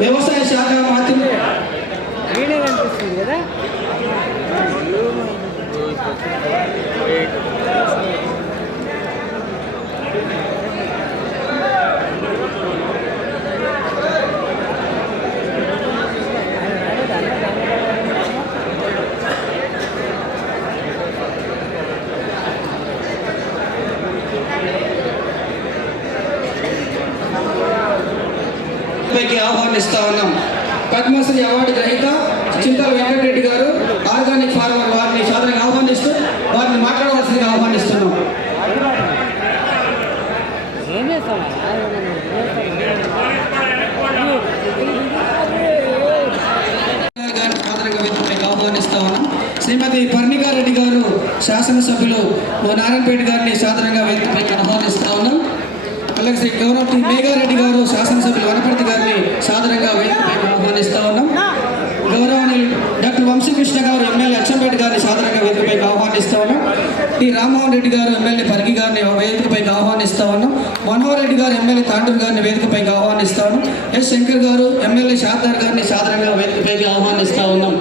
వ్యవసాయ శాఖ మంత్రి కదా ఆహ్వానిస్తా ఉన్నాం. పద్మశ్రీ అవార్డు గ్రహీత చింతల వెంకటరెడ్డి గారు ఆర్గానిక్ ఫార్మర్ వారిని సాధారణంగా ఆహ్వానిస్తూ వారిని మాట్లాడవలసిందిగా ఆహ్వానిస్తున్నాం. ఆహ్వానిస్తా ఉన్నాం. శ్రీమతి పర్ణికారెడ్డి గారు శాసనసభ్యులు నారాయణపేట గారిని సాధారణంగా వేదికపైకి ఆహ్వానిస్తా ఉన్నాం. అలాగే శ్రీ గౌరవ మేఘారెడ్డి గారు శాసనసభ్యులు వనపర్తి గారిని సాధారణంగా వేదికపైకి ఆహ్వానిస్తా ఉన్నాం. గౌరవనీయులు డాక్టర్ వంశీకృష్ణ గారు ఎమ్మెల్యే అచ్చంపేట గారిని సాధారణంగా వేదికపైకి ఆహ్వానిస్తా ఉన్నాం. టి రామ్మోహన్ రెడ్డి గారు ఎమ్మెల్యే పరిగి గారిని వేదికపైకి ఆహ్వానిస్తా ఉన్నాం. మనోహర్ రెడ్డి గారు ఎమ్మెల్యే తాండూరు గారిని వేదికపైకి ఆహ్వానిస్తా ఉన్నాం. ఎస్ శంకర్ గారు ఎమ్మెల్యే షాద్దార్ గారిని సాధారణంగా వేదికపైకి ఆహ్వానిస్తా ఉన్నాం.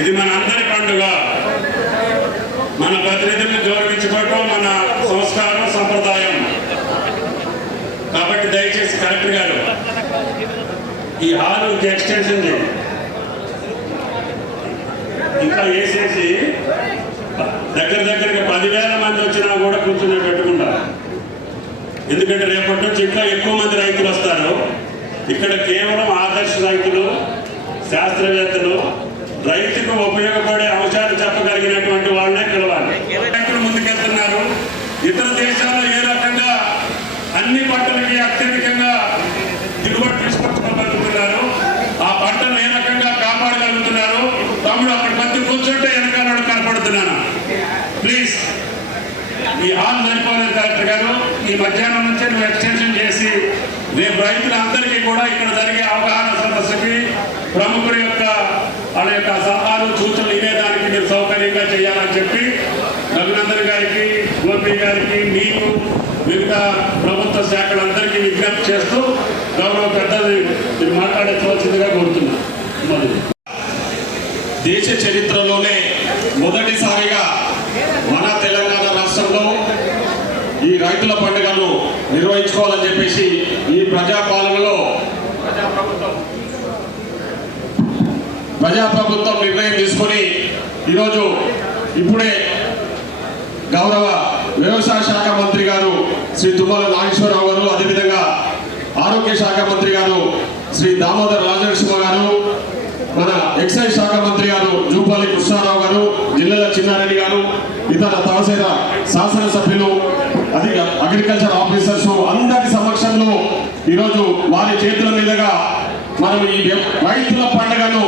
ఇది మన అందరి పండుగ. మన ప్రతినిధులను గౌరవించుకోవటం మన సంస్కారం, సంప్రదాయం. కాబట్టి దయచేసి కలెక్టర్ గారు ఈ హాల్ ఎక్స్టెన్షన్ చేయండి, ఇంకా వేసేసి దగ్గరగా 10,000 మంది వచ్చినా కూడా కూర్చుని పెట్టుకుంటారు. ఎందుకంటే రేపటి నుంచి ఇంకా ఎక్కువ మంది రైతులు వస్తారు. ఇక్కడ కేవలం ఆదర్శ రైతులు, శాస్త్రవేత్తలు, రైతుకు ఉపయోగపడే అంశాలు చెప్పగలిగినటువంటి వాళ్ళనే పిలవాలి. రైతులు ముందుకెళ్తున్నారు. ఇతర దేశాల్లో ఏ రకంగా అన్ని పంటలకి అత్యధికంగా దిగుబడి తీసుకొచ్చుకోగలుగుతున్నారు, ఆ పంటలు ఏ రకంగా కాపాడగలుగుతున్నారు. తమ్ముడు అక్కడి మధ్య కూర్చుంటే వెనకాల కనపడుతున్నాను. ప్లీజ్ ఈ హాల్ సరిపోలేదు కలెక్టర్ గారు. ఈ మధ్యాహ్నం నుంచే నువ్వు ఎక్స్టెన్షన్ చేసి రేపు రైతులందరికీ కూడా ఇక్కడ జరిగే అవగాహన సదస్సుకి ప్రముఖుల యొక్క వాళ్ళ యొక్క సలహాలు, సూచనలు ఇనేదానికి మీరు సౌకర్యంగా చేయాలని చెప్పి రఘునందన్ గారికి, గోపి గారికి, మీకు, మిగతా ప్రభుత్వ శాఖలందరికీ విజ్ఞప్తి చేస్తూ గౌరవ పెద్దలు మీరు మాట్లాడవలసిందిగా కోరుతున్నాను. దేశ చరిత్రలోనే మొదటిసారిగా మన తెలంగాణ రాష్ట్రంలో ఈ రైతుల పండుగను నిర్వహించుకోవాలని చెప్పేసి ఈ ప్రజాపాలనలో ప్రజాప్రభుత్వం నిర్ణయం తీసుకొని ఈరోజు ఇప్పుడే గౌరవ వ్యవసాయ శాఖ మంత్రి గారు శ్రీ తుమ్మల నాగేశ్వరరావు గారు, అదేవిధంగా ఆరోగ్య శాఖ మంత్రి గారు శ్రీ దామోదర్ రాజనరసింహ గారు, మన ఎక్సైజ్ శాఖ మంత్రి గారు జూపల్లి కృష్ణారావు గారు, జిల్లాల చిన్నారెడ్డి గారు, ఇతర తహసీల శాసనసభ్యులు, అగ్రికల్చర్ ఆఫీసర్స్ అందరి సమక్షంలో ఈరోజు వారి చేతుల మీదుగా మనం ఈ రైతుల పండుగను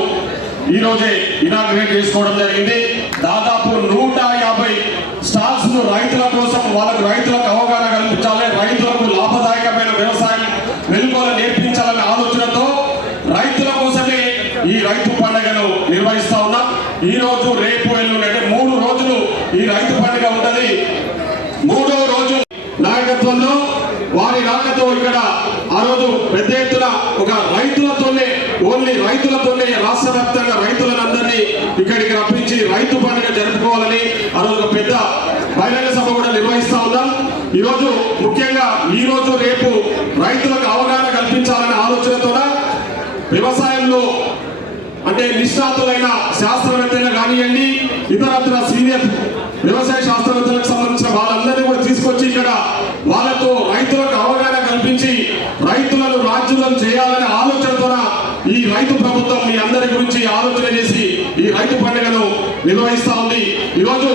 ఈరోజే ఇనాగ్రేట్ చేసుకోవడం జరిగింది. దాదాపు 150 స్టాల్స్ ను రైతుల కోసం, రైతులకు అవగాహన కల్పించాలి, రైతులకు లాభదాయకమైన వ్యవసాయం వెలుగులను నేర్పించాలనే ఆలోచనతో రైతుల కోసమే ఈ రైతు పండుగను నిర్వహిస్తా ఉన్నాం. ఈ రోజు, రేపు, ఎల్లుండి అంటే 3 రోజులు ఈ రైతు పండుగ ఉంటది. 3వ రోజు నాయకత్వంలో వారి రాకతో ఇక్కడ ఆ రోజు పెద్ద ఎత్తున ఒక రైతులతోనే, ఓన్లీ రైతులతోనే రాష్ట్ర వ్యాప్తంగా రైతులందరినీ ఇక్కడికి రప్పించి రైతు పండుగ జరుపుకోవాలని ఆ రోజు పెద్ద బహిరంగ సభ కూడా నిర్వహిస్తా ఉన్నాం. ఈరోజు ముఖ్యంగా ఈ రోజు, రేపు రైతులకు అవగాహన కల్పించాలనే ఆలోచనతోన వ్యవసాయంలో అంటే నిష్ణాతులైన శాస్త్రవేత్తలు కానివ్వండి, ఇతరత్ర సీనియర్ వ్యవసాయ శాస్త్రవేత్తలకు సంబంధించిన వాళ్ళందరినీ కూడా తీసుకొచ్చి ఇక్కడ వాళ్ళతో రైతులకు అవగాహన కల్పించి రైతులను రాజ్యులను చేయాలనే ఆలోచనతో ఈ రైతు ప్రభుత్వం మీ అందరి గురించి ఆలోచన చేసి ఈ రైతు పండుగను నిర్వహిస్తా ఉంది. ఈరోజు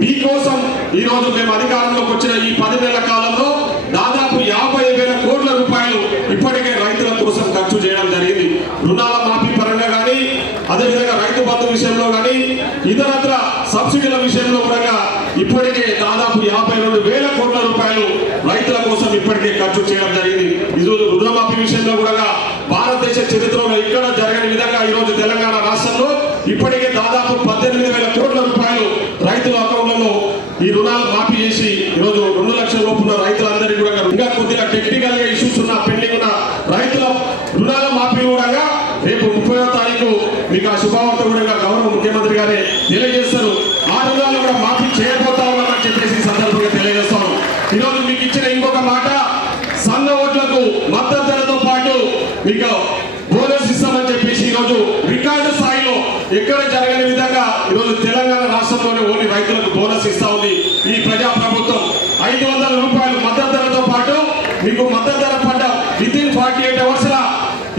మీకోసం ఈరోజు మేము అధికారంలోకి వచ్చిన ఈ 10 నెలల కాలంలో దాదాపు 50,000 కోట్ల రూపాయలు ఇప్పటికే రైతుల కోసం ఖర్చు చేయడం జరిగింది. రుణాల మాఫీ పరంగా కానీ, అదేవిధంగా రైతు బంధు విషయంలో కానీ, ఇతరత్ర సబ్సిడీల విషయంలో కూడా ఇప్పటికే దాదాపు 52,000 కోట్ల రూపాయలు రైతుల కోసం ఇప్పటికే ఖర్చు చేయడం జరిగింది. ఈరోజు రుణమాఫీ విషయంలో కూడా భారతదేశ చరిత్రలో ఇక్కడ జరగని విధంగా ఈరోజు తెలంగాణ రాష్ట్రంలో ఇప్పటికే దాదాపు 18,000 కోట్ల రూపాయలు రైతుల అకౌంట్లలో ఈ రుణాలు మాఫీ చేసి ఈరోజు 2 లక్షల లోపున్న రైతులందరికీ కూడా ఇంకా కొద్దిగా టెక్నికల్ గా ఇష్యూస్ ఉన్న పెండింగ్ ఉన్న రైతుల రుణాల మాఫీ కూడా రేపు 30వ తారీఖు మీకు ఆ శుభవార్త కూడా గౌరవ ముఖ్యమంత్రి గారే తెలియజేస్తారు. ఆ రుణాలు కూడా మాఫీ చేయబోతా ఉన్నామని చెప్పేసి ఈ సందర్భంగా తెలియజేస్తాను. ఈరోజు మీకు ఇచ్చిన ఇంకొక మాట, సంఘ ఓట్లకు మద్దతు ధరతో పాటు మీకు బోనస్ ఇస్తామని చెప్పేసి ఈరోజు రికార్డు స్థాయిలో ఎక్కడ జరగని విధంగా ఈరోజు తెలంగాణ రాష్ట్రంలోనే ఓన్లీ రైతులకు బోనస్ ఇస్తా ఉంది ఈ ప్రజా ప్రభుత్వం. 500 రూపాయలు మద్దతు ధరతో పాటు మీకు మద్దతు ధర పడ్డ వితిన్ 48 అవర్స్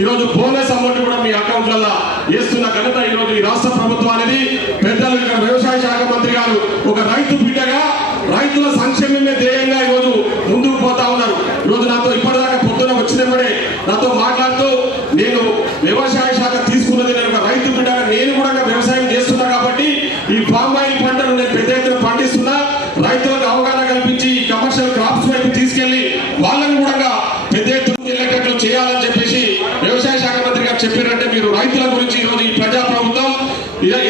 ఈరోజు బోనస్ అమౌంట్ కూడా మీ అకౌంట్లలో వేస్తున్న ఘనత ఈరోజు ఈ రాష్ట్ర ప్రభుత్వానికి. పెద్దలు ఇక్కడ వ్యవసాయ శాఖ మంత్రి గారు ఒక రైతు బిడ్డగా రైతుల సంక్షేమమే ధ్యేయంగా ఈరోజు ముందుకు పోతా ఉన్నారు. ఈరోజు నాతో ఇప్పటిదాకా పొద్దున వచ్చినప్పుడే నాతో మాట్లాడుతూ, నేను వ్యవసాయ శాఖ తీసుకున్నది నేను ఒక రైతు బిడ్డగా, నేను కూడా వ్యవసాయం చేస్తున్నా కాబట్టి ఈ పామ్ ఆయిల్ పంటను నేను పెద్ద ఎత్తున పండిస్తున్నా, రైతులకు అవగాహన కల్పించి కమర్షియల్ క్రాప్స్ వైపు తీసుకెళ్లి వాళ్ళని కూడా పెద్ద ఎత్తున వెళ్ళేటట్లు చేయాలని చెప్పేసి వ్యవసాయ శాఖ మంత్రి గారు చెప్పారంటే, మీరు రైతుల గురించి ఈరోజు ఈ ప్రజా ప్రభుత్వం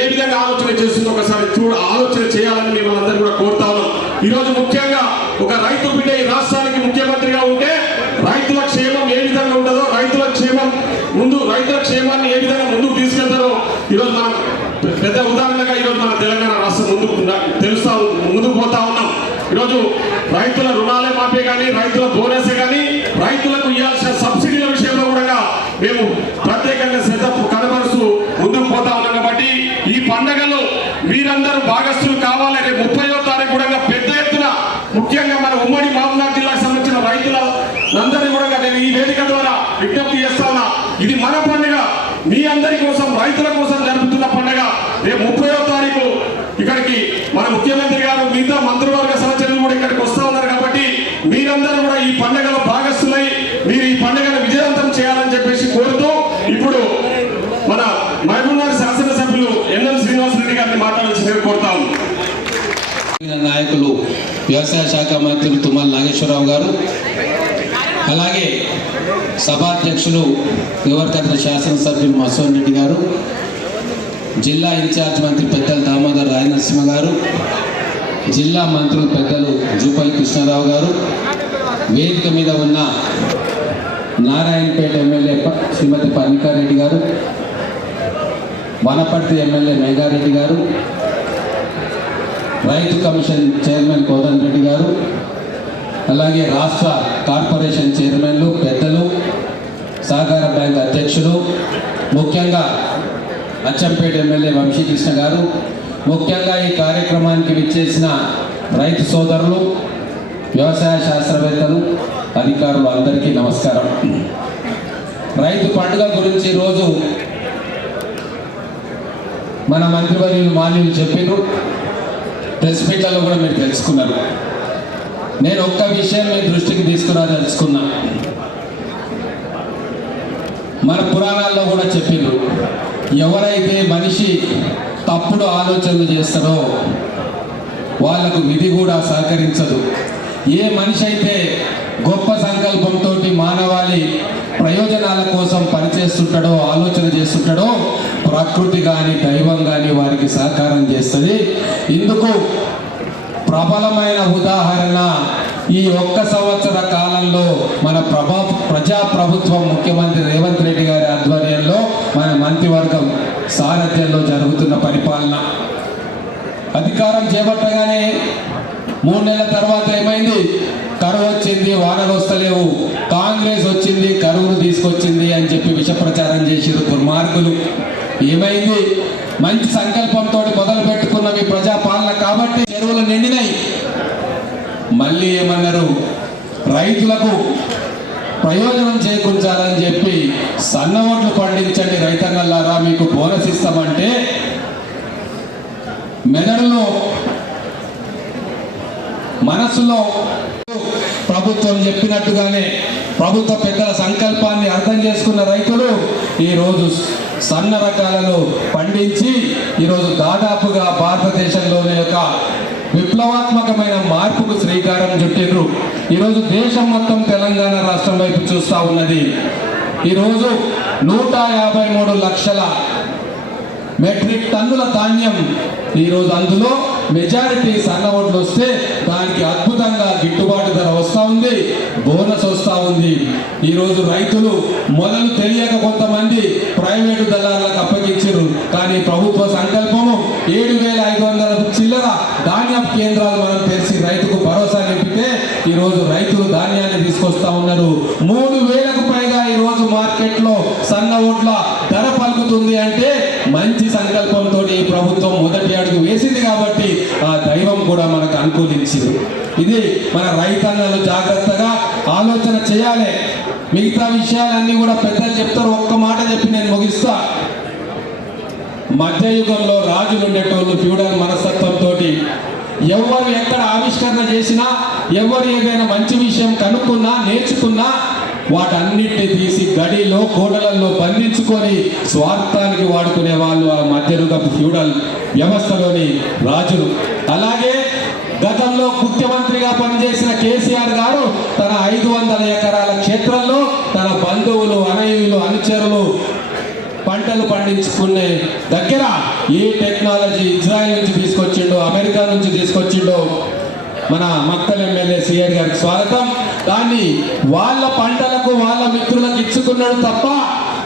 ఏ విధంగా ఆలోచన చేస్తుందో ఒకసారి ఆలోచన చేయాలని మిమ్మల్ని అందరూ కూడా కోరుతా ఉన్నాం. ఈరోజు ముఖ్యంగా ఒక రైతు బిడ్డ ఈ రాష్ట్రానికి ముఖ్యమంత్రిగా ఉంటే రైతుల క్షేమం ఏ విధంగా ఉంటుందో, రైతుల క్షేమాన్ని ఏ విధంగా ముందుకు తీసుకెళ్తారో ఈరోజు మనం పెద్ద బోనస్ కానీ రైతులకు ఇవ్వాల్సిన సబ్సిడీల విషయంలో కూడా మేము ప్రత్యేకంగా శ్రద్ధ కనబరుస్తూ ముందుకు పోతా ఉన్నాం. కాబట్టి ఈ పండుగలో మీరందరూ భాగస్తులు కావాలి. రేపు 30వ తారీఖు కూడా పెద్ద ఎత్తున ముఖ్యంగా మన ఉమ్మడి మహబూబ్నగర్ జిల్లాకు సంబంధించిన రైతులందరినీ కూడా నేను ఈ వేదిక ద్వారా విజ్ఞప్తి చేస్తా ఉన్నా. ఇది మన పండుగ, మీ అందరి కోసం, రైతుల కోసం జరుపుతున్న పండుగ. రేపు 30వ తారీఖు ఇక్కడికి మన ముఖ్యమంత్రి గారు మిగతా మంత్రివర్గ సహచరులు కూడా ఇక్కడికి వస్తా ఉన్నారు. కాబట్టి మీరందరూ కూడా ఈ పండుగలో భాగస్తులై మీరు ఈ పండుగను విజయవంతం చేయాలని చెప్పేసి కోరుతూ ఇప్పుడు మన మహబూబ్నగర్ శాసనసభ్యులు ఎన్ఎం శ్రీనివాసరెడ్డి గారిని మాట్లాడాల్సిందిగా కోరుతా ఉన్నాం. నాయకులు వ్యవసాయ శాఖ మంత్రులు తుమ్మల నాగేశ్వరరావు గారు, అలాగే సభాధ్యక్షులు యువకత్ర శాసనసభ్యులు మసోన్ రెడ్డి గారు, జిల్లా ఇన్ఛార్జ్ మంత్రి పెద్దలు దామోదర్ రాయనరసింహ గారు, జిల్లా మంత్రులు పెద్దలు జూపల్లి కృష్ణారావు గారు, వేదిక మీద ఉన్న నారాయణపేట ఎమ్మెల్యే శ్రీమతి పర్ణికారెడ్డి గారు, వనపర్తి ఎమ్మెల్యే మేఘారెడ్డి గారు, రైతు కమిషన్ చైర్మన్ కోదండ రెడ్డి గారు, అలాగే రాష్ట్ర కార్పొరేషన్ చైర్మన్లు పెద్దలు, సహకార బ్యాంక్ అధ్యక్షులు, ముఖ్యంగా అచ్చంపేట ఎమ్మెల్యే వంశీకృష్ణ గారు, ముఖ్యంగా ఈ కార్యక్రమానికి విచ్చేసిన రైతు సోదరులు, వ్యవసాయ శాస్త్రవేత్తలు, అధికారులు అందరికీ నమస్కారం. రైతు పండుగ గురించి ఈరోజు మన మంత్రివర్యులు మాన్యులు చెప్పినారు, ప్రెస్ మీట్లలో కూడా మీరు తెలుసుకున్నారు. నేను ఒక్క విషయం మీ దృష్టికి తీసుకున్నా. మన పురాణాల్లో కూడా చెప్పిండ్రు, ఎవరైతే మనిషి తప్పుడు ఆలోచనలు చేస్తారో వాళ్లకు విధి కూడా సహకరించదు. ఏ మనిషి అయితే గొప్ప సంకల్పంతో మానవాళి ప్రయోజనాల కోసం పనిచేస్తుంటాడో, ఆలోచన చేస్తుంటాడో, ప్రకృతి కానీ దైవం కానీ వారికి సహకారం చేస్తుంది. ఇందుకు ప్రబలమైన ఉదాహరణ ఈ 1 సంవత్సర కాలంలో మన ప్రజాప్రభుత్వం ముఖ్యమంత్రి రేవంత్ రెడ్డి గారి ఆధ్వర్యంలో మన మంత్రివర్గం సారథ్యంలో జరుగుతున్న పరిపాలన. అధికారం చేపట్టగానే 3 నెలల తర్వాత ఏమైంది? కరువు వచ్చింది, వానలు వస్తలేవు, కాంగ్రెస్ వచ్చింది కరువును తీసుకొచ్చింది అని చెప్పి విష ప్రచారం చేసిరు దుర్మార్గులు. ఏమైంది? మంచి సంకల్పంతో మొదలు పెట్టుకున్నవి ప్రజాపాలన కాబట్టి చెరువులు నిండినాయి. మళ్ళీ ఏమన్నారు? రైతులకు ప్రయోజనం చేకూర్చాలని చెప్పి సన్న ఓట్లు పండించండి రైతన్నలారా, మీకు బోనస్ ఇస్తామంటే మెదడులో మనసులో ప్రభుత్వం చెప్పినట్టుగానే ప్రభుత్వ పెద్దల సంకల్పాన్ని అర్థం చేసుకున్న రైతులు ఈరోజు సన్న రకాలను పండించి ఈరోజు దాదాపుగా భారతదేశంలోనే ఒక విప్లవాత్మకమైన మార్పుకు శ్రీకారం చుట్టిండ్రు. ఈరోజు దేశం మొత్తం తెలంగాణ రాష్ట్రం వైపు చూస్తూ ఉన్నది. ఈరోజు 153 లక్షల మెట్రిక్ టన్నుల ధాన్యం ఈరోజు, అందులో మెజారిటీ సన్న ఓట్లు వస్తే దానికి అద్భుతంగా గిట్టుబాటు ధర వస్తూ ఉంది, బోనస్ వస్తూ ఉంది. ఈరోజు రైతులు మొదలు తెలియక కొంతమంది ప్రైవేటు దళాలకు అప్పగించారు, కానీ ప్రభుత్వ సంకల్పము 7,500 చిల్లర ధాన్యపు కేంద్రాలు మనం తెరిచి రైతుకు భరోసా నింపితే ఈరోజు రైతులు ధాన్యాన్ని తీసుకొస్తా ఉన్నారు. 3,000కు పైగా ఈరోజు మార్కెట్లో సన్న ఓట్ల ధర పలుకుతుంది అంటే మంచి సంకల్పంతో ఈ ప్రభుత్వం మొదటి అడుగు వేసింది కాబట్టి ఆ దైవం కూడా మనకు అనుకూలించింది. ఇది మన రైతన్నలు జాగ్రత్తగా ఆలోచన చేయాలి. మిగతా విషయాలన్నీ కూడా పెద్దలు చెప్తారు, ఒక్క మాట చెప్పి నేను ముగిస్తా. మధ్యయుగంలో రాజులు ఉండేటోళ్ళు ఫ్యూడల్ మనస్తత్వంతో ఎవరు ఎక్కడ ఆవిష్కరణ చేసినా, ఎవరు ఏదైనా మంచి విషయం కనుక్కున్నా, నేర్చుకున్నా వాటన్నిటిని తీసి గడిలో కోటలలో బంధించుకొని స్వార్థానికి వాడుకునే వాళ్ళు ఆ మధ్యయుగపు ఫ్యూడల్ వ్యవస్థలోని రాజులు. అలాగే గతంలో ముఖ్యమంత్రిగా పనిచేసిన కేసీఆర్ గారు తన 500 ఎకరాల క్షేత్రంలో తన బంధువులు, అనయులు, అనుచరులు పంటలు పండించుకునే దగ్గర ఏ టెక్నాలజీ ఇజ్రాయెల్ నుంచి తీసుకొచ్చిండో, అమెరికా నుంచి తీసుకొచ్చిండో మన మక్తల్ ఎమ్మెల్యే సిఆర్ గారికి స్వాగతం. దాన్ని వాళ్ళ పంటలకు వాళ్ళ మిత్రులకు ఇచ్చుకున్నాడు తప్ప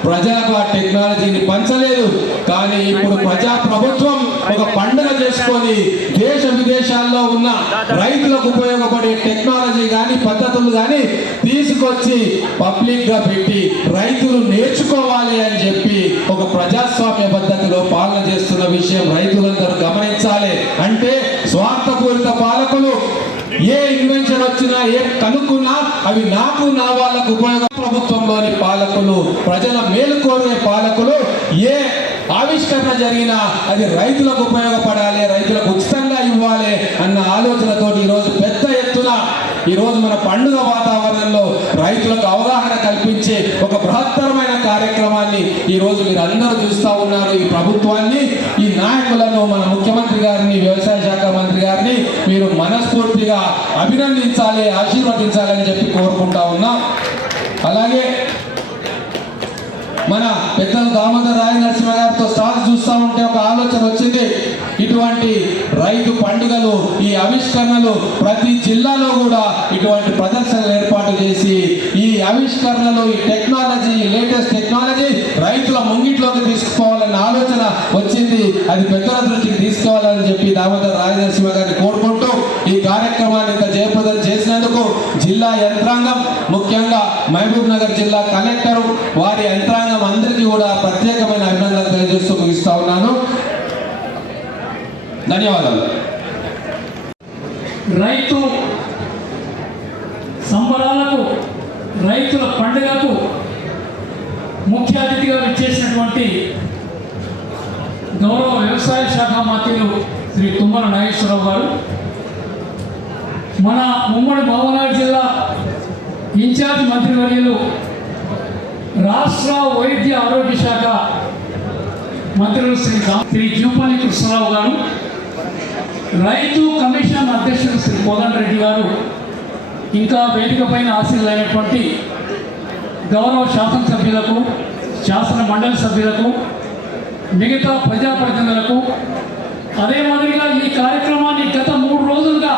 ప్రజలకు ఆ టెక్నాలజీని పంచలేదు. కానీ ఇప్పుడు ప్రజా ప్రభుత్వం ఒక పండుగ చేసుకొని దేశ విదేశాల్లో ఉన్న రైతులకు ఉపయోగపడే టెక్నాలజీ కానీ పద్ధతులు కానీ తీసుకొచ్చి పబ్లిక్ గా పెట్టి రైతులు నేర్చుకోవాలి అని చెప్పి ఒక ప్రజాస్వామ్య పద్ధతిలో పాలన చేస్తున్న విషయం రైతులందరూ గమనించాలి. అంటే స్వార్థపూరిత పాలకులు ఏ ఇన్వెన్షన్ వచ్చినా ఏ కనుక్కున్నా అవి నాకు నా వాళ్ళకు ఉపయోగ ప్రభుత్వంలోని పాలకులు ప్రజల మేలు కోరే పాలకులు ఏ ఆవిష్కరణ జరిగినా అది రైతులకు ఉపయోగపడాలి, రైతులకు ఉచితంగా ఇవ్వాలి అన్న ఆలోచనతోటి ఈరోజు పెద్ద ఎత్తున ఈరోజు మన పండుగ వాతావరణంలో రైతులకు అవగాహన కల్పించే ఒక బృహత్తరమైన కార్యక్రమాన్ని ఈరోజు మీరు అందరూ చూస్తూ ఉన్నారు. ఈ ప్రభుత్వాన్ని, ఈ నాయకులను, మన ముఖ్యమంత్రి గారిని, వ్యవసాయ శాఖ మంత్రి గారిని మీరు మనస్ఫూర్తిగా అభినందించాలి, ఆశీర్వదించాలని చెప్పి కోరుకుంటా ఉన్నాం. అలాగే మన పెద్దలు దామోదర్ రాయ నరసింహ గారితో స్టాల్స్ చూస్తూ ఉంటే ఒక ఆలోచన వచ్చింది. ఇటువంటి రైతు పండుగలు, ఈ ఆవిష్కరణలు ప్రతి జిల్లాలో కూడా ఇటువంటి ప్రదర్శనలు ఏర్పాటు చేసి ఈ ఆవిష్కరణలు, ఈ టెక్నాలజీ, లేటెస్ట్ టెక్నాలజీ రైతుల ముంగిట్లోకి తీసుకుపోవాలన్న ఆలోచన వచ్చింది. అది పెద్దల దృష్టికి తీసుకోవాలని చెప్పి దామోదర్ రాయ నరసింహ గారిని కోరుకుంటూ ఈ కార్యక్రమాన్ని ఇంత జయప్రదం చేసినందుకు జిల్లా యంత్రాంగం, ముఖ్యంగా మహబూబ్ నగర్ జిల్లా కలెక్టర్, వారి యంత్రాంగం అందరికీ కూడా ప్రత్యేకమైన అభినందనలు తెలియజేస్తూ ముగిస్తా ఉన్నాను. ధన్యవాదాలు. రైతు సంబరాలకు, రైతుల పండుగకు ముఖ్య అతిథిగా విచ్చేసినటువంటి గౌరవ వ్యవసాయ శాఖ మంత్రులు శ్రీ తుమ్మల నాగేశ్వరరావు గారు, మన ఉమ్మడి మహబూబ్నగర్ జిల్లా ఇన్ఛార్జ్ మంత్రివర్యులు, రాష్ట్ర వైద్య ఆరోగ్య శాఖ మంత్రులు శ్రీ జూపల్లి కృష్ణరావు గారు, రైతు కమిషన్ అధ్యక్షుడు శ్రీ కోదండరెడ్డి గారు, ఇంకా వేదిక పైన ఆశీర్లైనటువంటి గౌరవ శాసనసభ్యులకు, శాసన మండలి సభ్యులకు, మిగతా ప్రజాప్రతినిధులకు, అదే మాదిరిగా ఈ కార్యక్రమాన్ని గత 3 రోజులుగా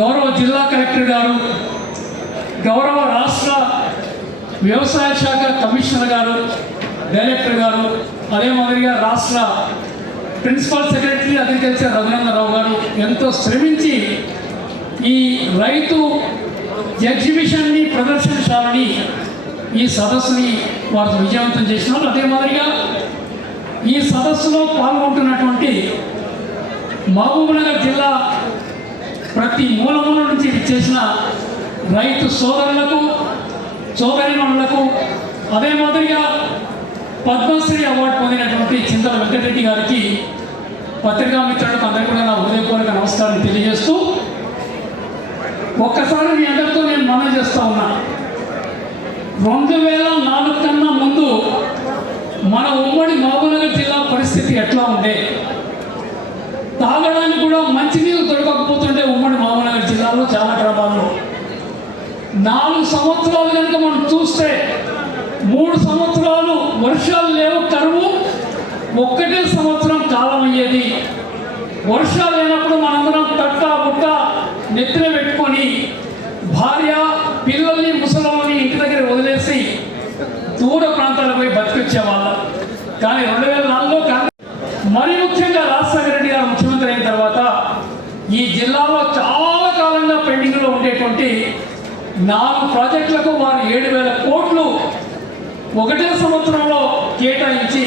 గౌరవ జిల్లా కలెక్టర్ గారు, గౌరవ రాష్ట్ర వ్యవసాయ శాఖ కమిషనర్ గారు, డైరెక్టర్ గారు, అదే మాదిరిగా రాష్ట్ర ప్రిన్సిపల్ సెక్రటరీ అగ్రికల్చర్ రఘునందరావు గారు ఎంతో శ్రమించి ఈ రైతు ఎగ్జిబిషన్ని, ప్రదర్శనశాలని, ఈ సదస్సుని వారు విజయవంతం చేసినారు. అదే మాదిరిగా ఈ సదస్సులో పాల్గొంటున్నటువంటి మహబూబ్నగర్ జిల్లా ప్రతి మూలమూల నుంచి చేసిన రైతు సోదరులకు, సోదరిమణులకు, అదే మాదిరిగా పద్మశ్రీ అవార్డు పొందినటువంటి చింతల వెంకటరెడ్డి గారికి, పత్రికా మిత్రులకు అందరికీ కూడా నా హృదయపూర్వక నమస్కారం తెలియజేస్తూ, ఒక్కసారి మీ అందరితో నేను మనం చేస్తూ ఉన్నా, 2004 కన్నా ముందు మన ఉమ్మడి మహబూబ్నగర్ జిల్లా పరిస్థితి ఎట్లా ఉండే, తాగడానికి కూడా మంచినీళ్ళు దొరకకపోతుంటే ఉమ్మడి మహబూబ్నగర్ జిల్లాలో చాలా గ్రామాల్లో 4 సంవత్సరాలు కనుక మనం చూస్తే 3 సంవత్సరాలు వర్షాలు లేవు, కరువు, ఒక్కటే సంవత్సరం కాలం అయ్యేది. వర్షాలు లేనప్పుడు మనందరం తట్ట బుట్ట నెత్తిన పెట్టుకొని భార్య పిల్లల్ని ముసలిని ఇంటి దగ్గర వదిలేసి దూర ప్రాంతాలకు పోయి బతికొచ్చేవాళ్ళం. కానీ 2004లో మరి ముఖ్యంగా రాజశేఖర రెడ్డి గారు ముఖ్యమంత్రి అయిన తర్వాత ఈ జిల్లాలో చాలా కాలంగా పెండింగ్లో ఉండేటువంటి 4 ప్రాజెక్టులకు వారు 7,000 కోట్లు ఒకటే సంవత్సరంలో కేటాయించి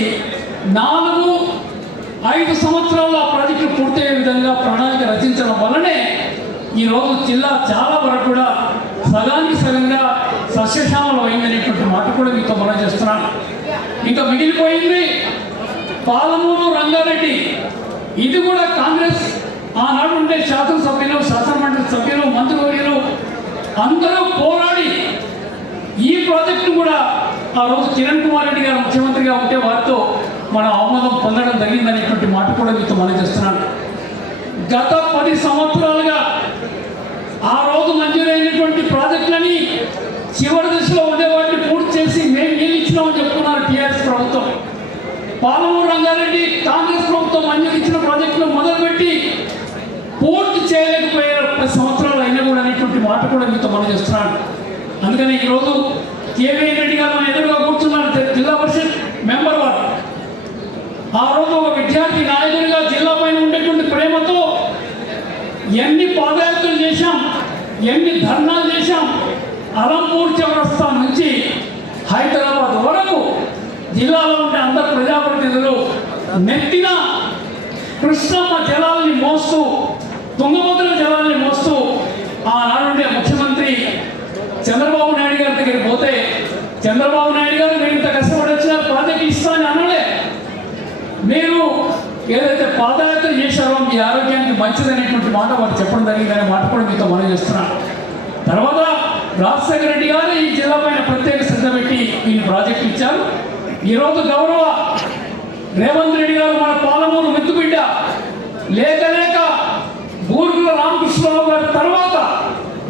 4-5 సంవత్సరాల్లో ఆ ప్రాజెక్టులు పూర్తయ్యే విధంగా ప్రణాళిక రచించడం వల్లనే ఈరోజు జిల్లా చాలా వరకు కూడా సగానికి సగంగా సస్యశ్యామలం అయిందనేటువంటి మాట కూడా మీతో మనం చేస్తున్నాను. ఇంకా మిగిలిపోయింది పాలమూరు రంగారెడ్డి. ఇది కూడా కాంగ్రెస్ ఆనాడు ఉండే శాసనసభ్యులు, శాసనమండలి సభ్యులు, మంత్రివర్యులు అందరూ పోరాడి ఈ ప్రాజెక్టు కూడా ఆ రోజు కిరణ్ కుమార్ రెడ్డి గారు ముఖ్యమంత్రిగా ఉంటే వారితో మనం ఆమోదం పొందడం జరిగిందనేటువంటి మాట కూడా మీతో మనం చేస్తున్నాను. గత 10 సంవత్సరాలుగా ఆ రోజు మంజూరైనటువంటి ప్రాజెక్టులని చివరి దశలో ఉండే వాటిని పూర్తి చేసి మేము నీళ్ళు ఇచ్చినామని చెప్తున్నారు టీఆర్ఎస్ ప్రభుత్వం. పాలమూరు రంగారెడ్డి కాంగ్రెస్ ప్రభుత్వం మంజూరు ఇచ్చిన ప్రాజెక్టులు మొదలుపెట్టి పూర్తి చేయలేకపోయారు 10 సంవత్సరాలు అయినా కూడా అనేటువంటి మాట కూడా మీతో మనం చేస్తున్నాను. అందుకని ఈరోజు కేవీఎన్ రెడ్డి గారు మన ఎదురుగా కూర్చున్నారు. విద్యార్థి నాయకుడిగా జిల్లా పైన ఉండేటువంటి ప్రేమతో ఎన్ని పాదయాత్రలు చేశాం, ఎన్ని ధర్నాలు చేశాం. అలంపూర్ చౌరస్తా నుంచి హైదరాబాద్ వరకు జిల్లాలో ఉండే అందరు ప్రజాప్రతినిధులు నెత్తిన కృష్ణమ్మ జలాల్ని మోస్తూ, తుంగభద్ర జలాల్ని మోస్తూ ఆనాడుండే ముఖ్యమంత్రి చంద్రబాబు నాయుడు గారి దగ్గరికి పోతే చంద్రబాబు నాయుడు గారు మీరు ఇంత కష్టపడి వచ్చిన ప్రాజెక్ట్ ఇస్తానని అనలే. మీరు ఏదైతే పాదయాత్ర చేశారో మీ ఆరోగ్యానికి మంచిదనేటువంటి మాట వారు చెప్పడం జరిగిందనే మాట కూడా మీతో మనం చేస్తున్నాను. తర్వాత రాజశేఖర రెడ్డి గారు ఈ జిల్లా పైన ప్రత్యేక శ్రద్ధ పెట్టి ఈ ప్రాజెక్టు ఇచ్చారు. ఈరోజు గౌరవ రేవంత్ రెడ్డి గారు మన పాలమూరు మెత్తుబిడ్డ లేక లేక బూరుగుల రామకృష్ణరావు గారి తర్వాత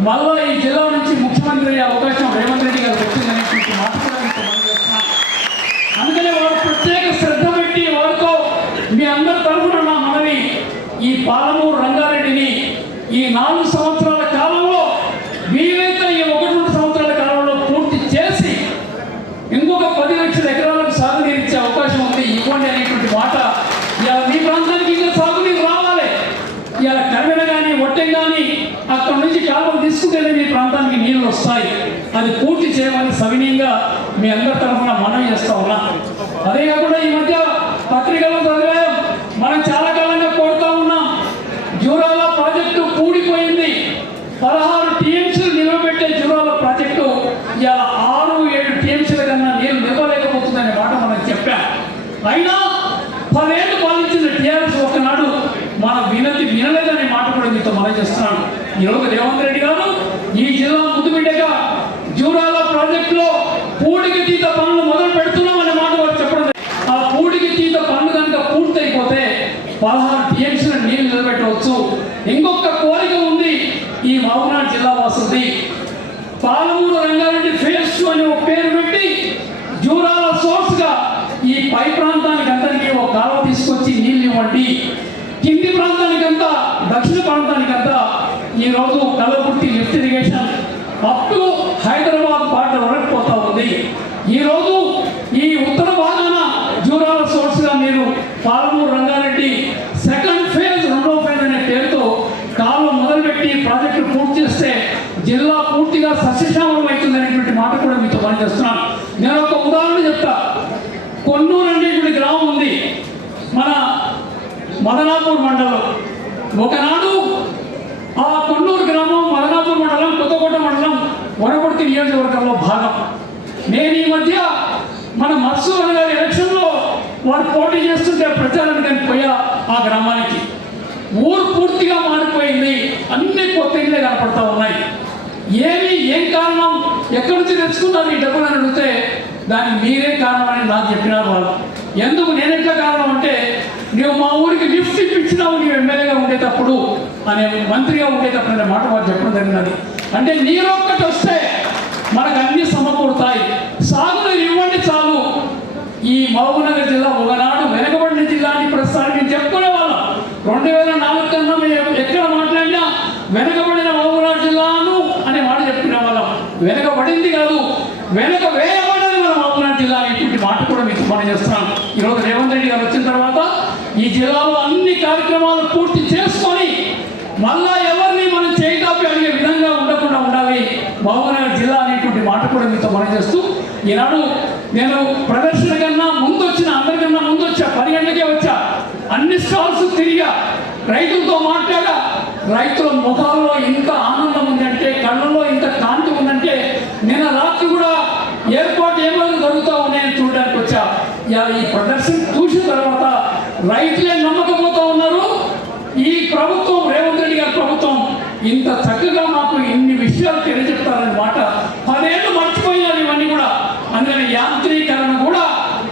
మళ్ళా ఈ జిల్లా నుంచి ముఖ్యమంత్రి అయ్యే అవకాశం రేవంత్ రెడ్డి గారు వచ్చిందనేటువంటి మాట కూడా మీతో మనం చేస్తున్నాను. అందుకనే వారు ప్రత్యేక శ్రద్ధ పెట్టి వారితో మీ అందరి తరఫున నా మనవి, ఈ పాలమూరు రంగారెడ్డిని ఈ 4 సంవత్సరాల కాలంలో వీలైతే ఈ 1-2 సంవత్సరాల కాలంలో పూర్తి చేసి ఇంకొక 10 లక్షల ఎకరాలకు సాగునీరు ఇచ్చే అవకాశం ఉంది, ఇవ్వండి అనేటువంటి మాట. ఇలా మీ ప్రాంతానికి ఇంకా సాగునీరు రావాలి. ఇలా కర్మెడ కానీ ఒట్టెం కానీ అక్కడ నుంచి కాలువలు తీసుకుంటేనే మీ ప్రాంతానికి నీళ్లు వస్తాయి. అది పూర్తి చేయమని సవినీయంగా మీ అందరి తరఫున మనం చేస్తా ఉన్నాం. అదే కాకుండా ఈ మధ్య పత్రికల్లో చదివాం, మనం చాలా కాలంగా కోరుతా ఉన్నాం, జూరాల ప్రాజెక్టు కూడిపోయింది. 16 టీఎంసీలు నిలబెట్టే జూరాల ప్రాజెక్టు ఇలా 6-7 టీఎంసీల కన్నా నీళ్ళు నిలవలేకపోతుందనే మాట మనం చెప్పాం. అయినా 10 ఏళ్ళు పాలించిన టీఆర్ఎస్ ఒకనాడు మన వినతి వినలేదనే మాట కూడా మీతో మనం చేస్తున్నాను. ఈరోజు రేవంత్ రెడ్డి గారు ఈ జిల్లా ముద్దుబిడ్డగా జూరాల ప్రాజెక్టులో పూడికి తీత పనులు మొదలు పెడుతున్నామనే మాట వారు చెప్పడం. ఆ పూడికి తీత పనులు కనుక పూర్తయిపోతే 16 టీఎంసీల నీళ్లు నిలబెట్టవచ్చు. ఇంకొక కోరిక ఉంది ఈ మహబూబ్నగర్ జిల్లా వాసుది, పాలమూరు రంగారెడ్డి ఫేస్ 2 అని ఒక పేరు పెట్టి జూరాల సోర్స్ గా ఈ పై ప్రాంతానికి అందరికీ ఒక కాలువ తీసుకొచ్చి నీళ్ళు ఇవ్వండి. కింది ప్రాంతానికంతా దక్షిణ ప్రాంతానికంతా ఈరోజు Kalwakurthy lift irrigation up to Hyderabad border వరకు పోతా ఉంది. ఈరోజు ఈ ఉత్తర భాగాన జూరాల సోర్స్ గా మీరు పాలమూరు రంగారెడ్డి సెకండ్ ఫేజ్ 2వ ఫేజ్ అనే పేరుతో కాలువ మొదలుపెట్టి ప్రాజెక్టు పూర్తి చేస్తే జిల్లా పూర్తిగా సస్యశ్యామలం అవుతుంది అనేటువంటి మాట కూడా మీతో పనిచేస్తున్నాను. నేను ఒక ఉదాహరణ చెప్తా. కొన్నూరు అనేటువంటి గ్రామం ఉంది మన మదనాపూర్ మండలం. ఒకనాడు ఆ కొన్నూరు గ్రామం మదనాపూర్ మండలం కొత్తకోట మండలం వనపర్తి నియోజకవర్గంలో భాగం. నేను ఈ మధ్య మన మత్సూర్ గారి ఎలక్షన్లో వారు పోటీ చేస్తుంటే ప్రచారానికి పోయా ఆ గ్రామానికి. ఊరు పూర్తిగా మారిపోయింది, అన్ని కొత్త ఇళ్ళే కనపడతా ఉన్నాయి. ఏం కారణం, ఎక్కడి నుంచి తెచ్చుకున్నారు ఈ డబ్బులు అని అడిగితే దానికి మీరే కారణం అని నాకు చెప్పినారు వాళ్ళు. ఎందుకు నేను ఎట్లా కారణం అంటే, నువ్వు మా ఊరికి లిఫ్ట్ ఇప్పించినావు నువ్వు ఎమ్మెల్యేగా ఉండేటప్పుడు అనే మంత్రిగా ఉండేటప్పుడు అనే మాట వారు చెప్పడం జరిగినది. అంటే నీరొక్కటి వస్తే మనకు అన్ని సమకూరుతాయి, సాగునీరు ఇవ్వండి చాలు. ఈ మహబూబ్నగర్ జిల్లా ఒకనాడు వెనకబడిన జిల్లా అని ప్రస్తుతానికి నేను చెప్పుకునే వాళ్ళం. 2004 కన్నా మేము ఎక్కడ మాట్లాడినా వెనకబడిన మహబూబ్నగర్ జిల్లాను అనే మాట చెప్పుకునే వాళ్ళం. వెనకబడింది కాదు, వెనక వేయబడినది మన మహబూబ్నగర్ జిల్లా అనేటువంటి మాట కూడా మీకు మనం చేస్తున్నాం. ఈరోజు రేవంత్ రెడ్డి గారు వచ్చిన తర్వాత ఈ జిల్లాలో అన్ని కార్యక్రమాలు పూర్తి చేసుకొని మళ్ళా ఎవరిని మనం చేయటాపి అడిగే విధంగా ఉండకుండా ఉండాలి మహబూబ్నగర్ జిల్లా అనేటువంటి మాట కూడా మీతో మనం చేస్తూ, ఈనాడు నేను ప్రదర్శన కన్నా ముందు వచ్చిన అందరికన్నా ముందు వచ్చా, 10 గంటలకే వచ్చా. అన్ని స్టాల్స్ తిరిగా, రైతులతో మాట్లాడా. రైతుల ముఖాల్లో ఇంత ఆనందం ఉందంటే, కళ్ళల్లో ఇంత కాంతి ఉందంటే, నేను రాత్రి కూడా ఏర్పాటు ఏమైనా జరుగుతూ ఉన్నాయని చూడడానికి వచ్చా. ఈ ప్రదర్శన చూసిన తర్వాత రైతులే నమ్మకపోతూ ఉన్నారు, ఈ ప్రభుత్వం రేవంత్ రెడ్డి గారి ప్రభుత్వం ఇంత చక్కగా మాకు ఇన్ని విషయాలు తెలియజెప్తారని మాట. 10 ఏళ్ళు మర్చిపోయినారు ఇవన్నీ కూడా. అందుకని యాంత్రీకరణ కూడా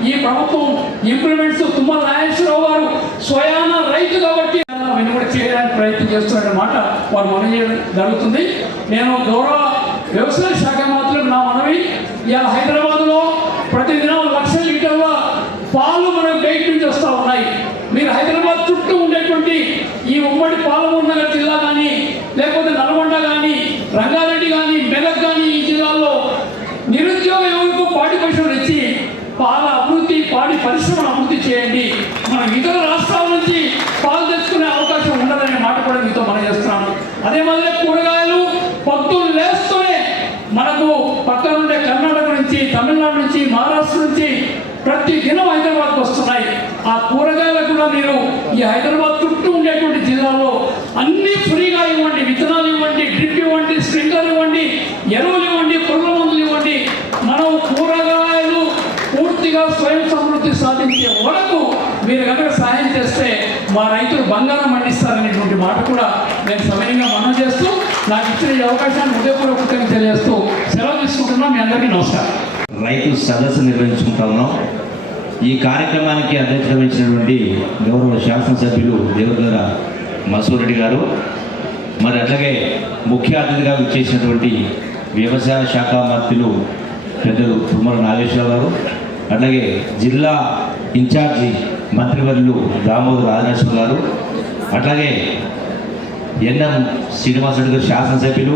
ఈ ప్రభుత్వం ఇంప్లిమెంట్స్ తుమ్మల నాగేశ్వరరావు గారు స్వయాన రైతు కాబట్టి అవన్నీ కూడా చేయడానికి ప్రయత్నం చేస్తున్నారనే మాట వారు మనం చేయడం జరుగుతుంది. నేను గౌరవ వ్యవసాయ శాఖ మంత్రులకు నా మనవి, ఇలా హైదరాబాద్లో ప్రతిదినం 1,00,000 లీటర్ల పాలు మనకు బయట నుంచి వస్తూ ఉన్నాయి. మీరు హైదరాబాద్ చుట్టూ ఉండేటువంటి ఈ ఉమ్మడి పాలమూరు నగర్ జిల్లా కానీ, లేకపోతే నల్గొండ కానీ, రంగారెడ్డి కానీ, మెదక్ కానీ, ఈ జిల్లాల్లో నిరుద్యోగ యువకులకు పాడి పరిశ్రమలు ఇచ్చి పాల అభివృద్ధి, పాడి పరిశ్రమను అభివృద్ధి చేయండి. మనం ఇతర రాష్ట్రాల నుంచి పాలు తెచ్చుకునే అవకాశం ఉండదనే మాట కూడా మీతో మనం చేస్తున్నాను. అదే మాదిరి కూరగాయలు పొద్దున్న లేస్తూనే మనకు పక్కన ఉండే కర్ణాటక నుంచి, తమిళనాడు నుంచి, మహారాష్ట్ర నుంచి ప్రతి దినం హైదరాబాద్కు వస్తున్నాయి. ఆ కూరగాయలకు కూడా మీరు ఈ హైదరాబాద్ చుట్టూ ఉండేటువంటి జిల్లాలో అన్ని ఫ్రీగా ఇవ్వండి. విత్తనాలు ఇవ్వండి, డ్రిప్ ఇవ్వండి, స్ప్రింక్లర్ ఇవ్వండి, ఎరువులు ఇవ్వండి, పురుగుల మందులు ఇవ్వండి. మనం కూరగాయలు పూర్తిగా స్వయం సమృద్ధి సాధించే వరకు మీరు కనుక సహాయం చేస్తే మా రైతులు బంగారం పండిస్తారనేటువంటి మాట కూడా నేను సమయంగా మనం చేస్తూ నాకు ఇచ్చిన ఈ అవకాశాన్ని హృదయపూర్వకంగా తెలియజేస్తూ సెలవు తీసుకుంటున్నాం. మీ అందరికీ నమస్కారం. రైతు సదస్సు నిర్వహించుకుంటా ఉన్నాం. ఈ కార్యక్రమానికి అధ్యక్షత వహించినటువంటి గౌరవ శాసనసభ్యులు దేవగల మసూర్ రెడ్డి గారు, మరి అట్లాగే ముఖ్య అతిథిగా విచ్చేసినటువంటి వ్యవసాయ శాఖ మంత్రులు పెద్దలు తుమ్మల నాగేశ్వరరావు గారు, అట్లాగే జిల్లా ఇన్ఛార్జి మంత్రివర్యులు దామోదర్ రాజనేశ్వర గారు, అట్లాగే ఎన్ఎం శ్రీనివాసరెడ్డి గారు శాసనసభ్యులు,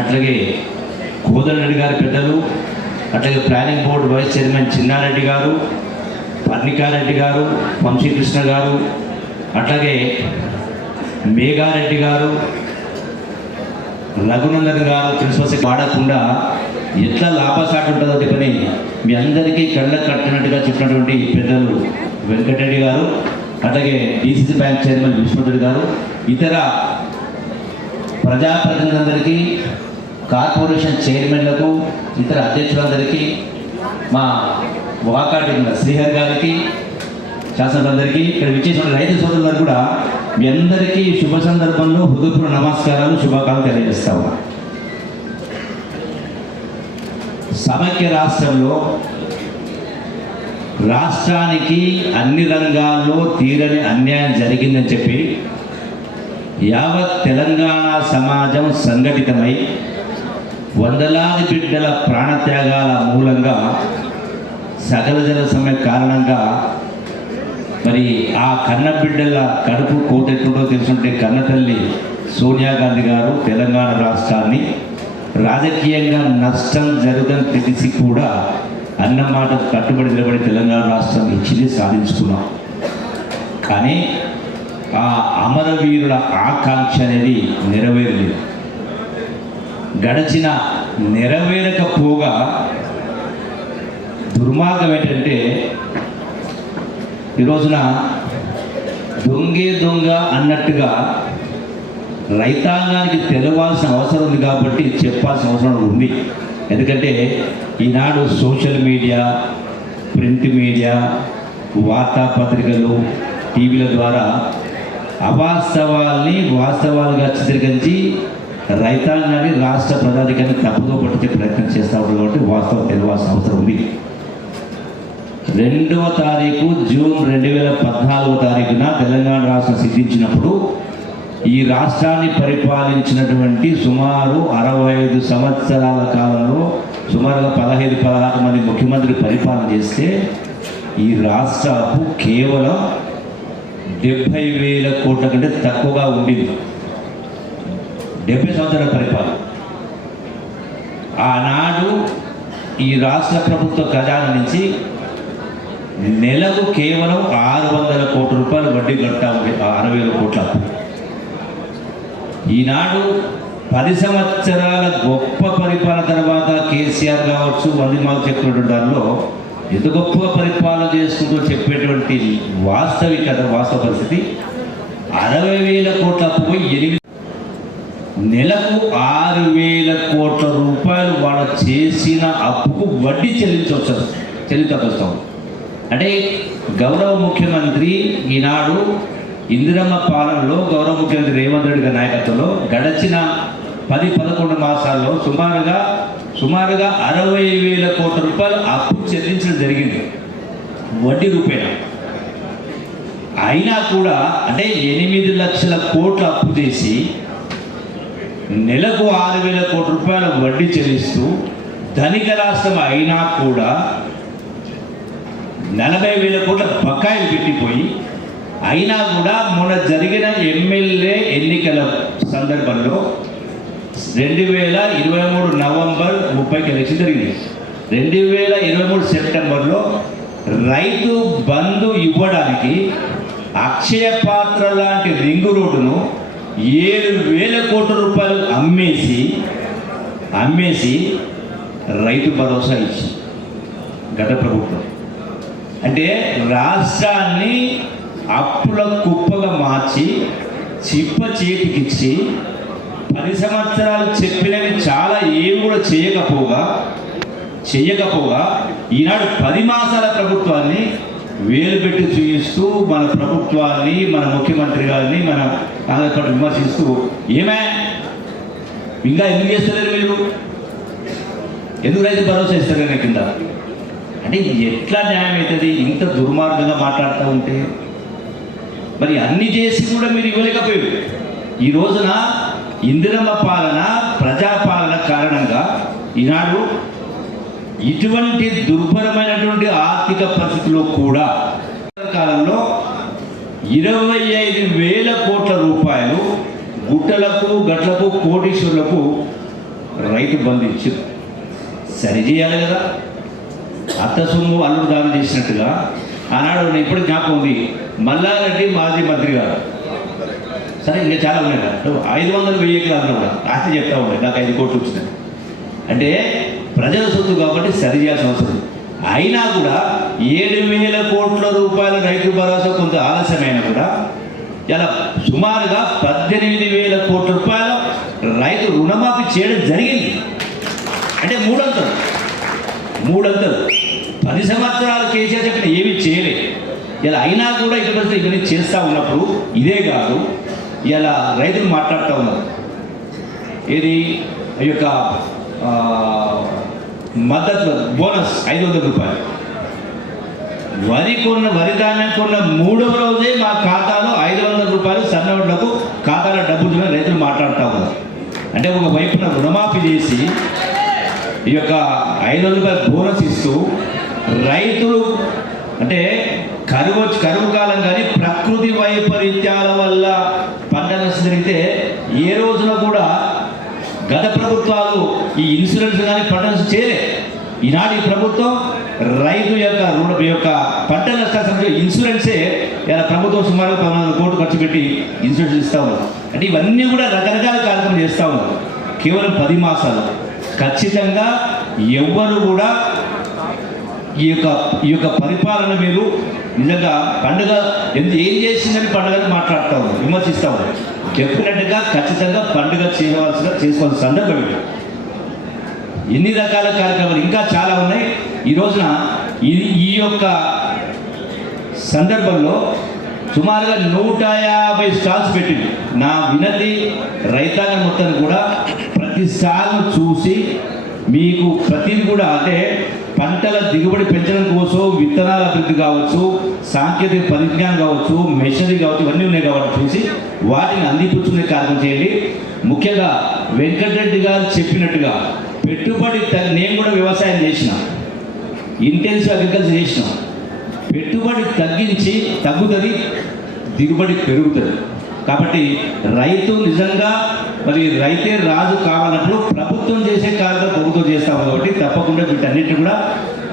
అట్లాగే కోదండరెడ్డి గారి పెద్దలు, అట్లాగే planning board vice chairman Chinnareddy గారు, పర్ణికారెడ్డి గారు, వంశీకృష్ణ గారు, అట్లాగే మేఘారెడ్డి గారు, రఘునందన్ గారు, ప్రిన్సిపల్ వాడకుండా ఎట్లా లాభసాటి ఉంటుందో పని మీ అందరికీ కళ్ళ కట్టినట్టుగా చెప్పినటువంటి పెద్దలు వెంకటరెడ్డి గారు, అట్లాగే డిసిసి బ్యాంక్ చైర్మన్ విష్ణురెడ్డి గారు, ఇతర ప్రజాప్రతినిధులందరికీ, కార్పొరేషన్ చైర్మన్లకు, ఇతర అధ్యక్షులందరికీ, మా వాకాటి శ్రీహరి గారికి, శాసనసభ్యులందరికీ, ఇక్కడ విచ్చేసిన రైతు సోదరులందరూ కూడా మీ అందరికీ శుభ సందర్భంలో హృదయపూర్వక నమస్కారాలు, శుభాకాంక్షలు తెలియజేస్తా ఉన్నా. సమైక్య రాష్ట్రంలో రాష్ట్రానికి అన్ని రంగాల్లో తీరని అన్యాయం జరిగిందని చెప్పి యావత్ తెలంగాణ సమాజం సంఘటితమై వందలాది బిడ్డల ప్రాణత్యాగాల మూలంగా సకల జన సమ్మె కారణంగా మరి ఆ కన్న బిడ్డల కడుపు కోతెట్టుండో తెలుసుంటే కన్నతల్లి సోనియా గాంధీ గారు తెలంగాణ రాష్ట్రాన్ని రాజకీయంగా నష్టం జరుగుదని తెలిసి కూడా అన్నమాట కట్టుబడి నిలబడి తెలంగాణ రాష్ట్రం ఇచ్చింది, సాధించుకున్నాం. కానీ ఆ అమరవీరుల ఆకాంక్ష అనేది నెరవేరలేదు. గడిచిన నెరవేరకపోగా దుర్మార్గం ఏంటంటే ఈ రోజున దొంగే దొంగ అన్నట్టుగా రైతాంగానికి తెలవాల్సిన అవసరం ఉంది కాబట్టి చెప్పాల్సిన అవసరం ఉంది. ఎందుకంటే ఈనాడు సోషల్ మీడియా, ప్రింట్ మీడియా, వార్తాపత్రికలు, టీవీల ద్వారా అవాస్తవాల్ని వాస్తవాలుగా చిత్రీకరించి రైతాంగాన్ని, రాష్ట్ర ప్రజాధికారిని తప్పుదో పట్టించే ప్రయత్నం చేస్తూ ఉంటారు. కాబట్టి వాస్తవం తెలవాల్సిన అవసరం ఉంది. 2వ తారీఖు జూన్ 2014 తెలంగాణ రాష్ట్రం సిద్ధించినప్పుడు ఈ రాష్ట్రాన్ని పరిపాలించినటువంటి సుమారు 65 సంవత్సరాల కాలంలో సుమారుగా 15-16 మంది ముఖ్యమంత్రి పరిపాలన చేస్తే ఈ రాష్ట్ర అప్పు కేవలం 70,000 కోట్ల కంటే తక్కువగా ఉండింది. 70 సంవత్సరాల పరిపాలన. ఆనాడు ఈ రాష్ట్ర ప్రభుత్వ ఖజానా నుంచి నెలకు కేవలం 600 కోట్ల రూపాయలు వడ్డీ కట్టా ఉంది. 60,000 కోట్ల అప్పు. ఈనాడు 10 సంవత్సరాల గొప్ప పరిపాలన తర్వాత కేసీఆర్ కావచ్చు, వందిమాలు చెప్పినటువంటి దానిలో ఎంత గొప్పగా పరిపాలన చేసుకుంటూ చెప్పేటువంటి వాస్తవ పరిస్థితి 60,000 కోట్ల అప్పు పోయి 8 నెలకు 6,000 కోట్ల రూపాయలు వాళ్ళు చేసిన అప్పుకు వడ్డీ చెల్లించవస్తాం. అంటే గౌరవ ముఖ్యమంత్రి ఈనాడు ఇందిరమ్మ పాలనలో గౌరవ ముఖ్యమంత్రి రేవంత్ రెడ్డి గారి నాయకత్వంలో గడిచిన 10-11 మాసాల్లో సుమారుగా 60,000 కోట్ల రూపాయలు అప్పు చెల్లించడం జరిగింది వడ్డీ రూపేణ. అయినా కూడా అంటే 8 లక్షల కోట్ల అప్పు చేసి నెలకు 6,000 కోట్ల రూపాయల వడ్డీ చెల్లిస్తూ ధనిక రాష్ట్రం అయినా కూడా 40,000 కోట్ల బకాయిలు పెట్టిపోయి అయినా కూడా మొన్న జరిగిన ఎమ్మెల్యే ఎన్నికల సందర్భంలో 2023 నవంబర్ 30కి ఎలక్షన్ జరిగింది. 2023 సెప్టెంబర్లో రైతు బంధు ఇవ్వడానికి అక్షయ పాత్ర లాంటి రింగు రోడ్డును 7,000 కోట్ల రూపాయలు అమ్మేసి రైతు భరోసా ఇచ్చి గత ప్రభుత్వం అంటే రాష్ట్రాన్ని అప్పుల కుప్పగా మార్చి చిప్ప చేతికిచ్చి 10 సంవత్సరాలు చెప్పినవి చాలా ఏమి కూడా చేయకపోగా ఈనాడు 10 మాసాల ప్రభుత్వాన్ని వేలు పెట్టి చూపిస్తూ మన ప్రభుత్వాన్ని, మన ముఖ్యమంత్రి గారిని, మన కాంగ్రెస్ విమర్శిస్తూ ఏమే ఇంకా ఎందుకు చేస్తలేరు మీరు, ఎందుకు రైతు భరోసా ఇస్తారు కింద అంటే ఎట్లా న్యాయం అవుతుంది? ఇంత దుర్మార్గంగా మాట్లాడుతూ ఉంటే మరి అన్ని చేసి కూడా మీరు ఇవ్వలేకపోయారు. ఈ రోజున ఇందిరమ్మ పాలన, ప్రజాపాలన కారణంగా ఈనాడు ఇటువంటి దుర్భరమైనటువంటి ఆర్థిక పరిస్థితుల్లో కూడా కాలంలో 25,000 కోట్ల రూపాయలు గుట్టలకు గట్లకు కోటీశ్వరులకు రైతు బంధు ఇచ్చారు. సరి చేయాలి కదా. అత్త సొమ్ము అల్లుడు దానం చేసినట్టుగా ఆనాడు ఇప్పుడు జ్ఞాపకం ఉంది, మల్లారెడ్డి మాజీ మంత్రి గారు, సరే ఇంకా చాలా ఉన్నాయి కదా, 500 1000 ఎకరాలు కూడా ఆస్తి చెప్తా ఉన్నాయి, నాకు 5 కోట్లు వచ్చినాయి అంటే ప్రజల సొత్తు కాబట్టి సరి చేయాల్సిన అవసరం. అయినా కూడా 7,000 కోట్ల రూపాయల రైతు భరోసా కొంత ఆలస్యమైనా కూడా ఇలా సుమారుగా 18,000 కోట్ల రూపాయల రైతు రుణమాఫీ చేయడం జరిగింది. అంటే మూడంతలు 10 సంవత్సరాలు కేసీఆర్ చెప్పిన ఏమీ చేయలేదు. ఇలా అయినా కూడా ఇటువంటి ఇవన్నీ చేస్తూ ఉన్నప్పుడు ఇదే కాదు, ఇలా రైతులు మాట్లాడుతూ ఉన్నారు ఏది ఈ యొక్క మద్దతు బోనస్ 500 రూపాయలు. వరి ధాన్యం కొన్న 3వ రోజే మా ఖాతాలో 500 రూపాయలు సన్నోళ్లకు ఖాతాలో డబ్బులు రైతులు మాట్లాడుతూ ఉన్నారు. అంటే ఒక వైపున రుణమాఫీ చేసి ఈ యొక్క 500 రూపాయలు బోనస్ ఇస్తూ రైతులు అంటే కరువు కాలం కానీ ప్రకృతి వైపరీత్యాల వల్ల పంట నష్టం జరిగితే ఏ రోజున కూడా గత ప్రభుత్వాలు ఈ ఇన్సూరెన్స్ కానీ పంట నష్టం చేయలేదు. ఈనాడు ఈ ప్రభుత్వం రైతు యొక్క పంట నష్టాల ఇన్సూరెన్సే ఇలా ప్రభుత్వం సుమారు 14 కోట్లు ఖర్చు పెట్టి ఇన్సూరెన్స్ ఇస్తూ ఉన్నారు. అంటే ఇవన్నీ కూడా రకరకాల కార్యక్రమం చేస్తూ ఉన్నారు కేవలం 10 మాసాలు. ఖచ్చితంగా ఎవ్వరు కూడా ఈ యొక్క పరిపాలన మీరు నిజంగా పండుగ ఏం చేసిందని పండుగని మాట్లాడుతూ ఉన్నారు, విమర్శిస్తూ ఉన్నారు. చెప్పినట్టుగా ఖచ్చితంగా పండుగ చేసుకోవాల్సిన సందర్భం ఇది. ఎన్ని రకాల కార్యక్రమాలు ఇంకా చాలా ఉన్నాయి. ఈ రోజున ఈ యొక్క సందర్భంలో సుమారుగా 150 స్టాల్స్ పెట్టింది. నా వినతి రైతాంగం మొత్తం కూడా ప్రతి స్టాల్ను చూసి మీకు ప్రతిది కూడా అంటే పంటల దిగుబడి పెంచడం కోసం విత్తనాల అభివృద్ధి కావచ్చు, సాంకేతిక పరిజ్ఞానం కావచ్చు, మెషినరీ కావచ్చు, ఇవన్నీ ఉన్నాయి కాబట్టి చూసి వాటిని అందిపుచ్చుకునే కార్యక్రమం చేయండి. ముఖ్యంగా వెంకటరెడ్డి గారు చెప్పినట్టుగా పెట్టుబడి నేను కూడా వ్యవసాయం చేసిన, ఇంటెన్సివ్ అగ్రికల్చర్ చేసిన, పెట్టుబడి తగ్గుతుంది, దిగుబడి పెరుగుతుంది. కాబట్టి రైతు నిజంగా మరి రైతే రాజు కావాలన్నప్పుడు ప్రభుత్వం చేసే కార్యక్రమం ప్రభుత్వం చేస్తాము కాబట్టి తప్పకుండా వీటన్నిటిని కూడా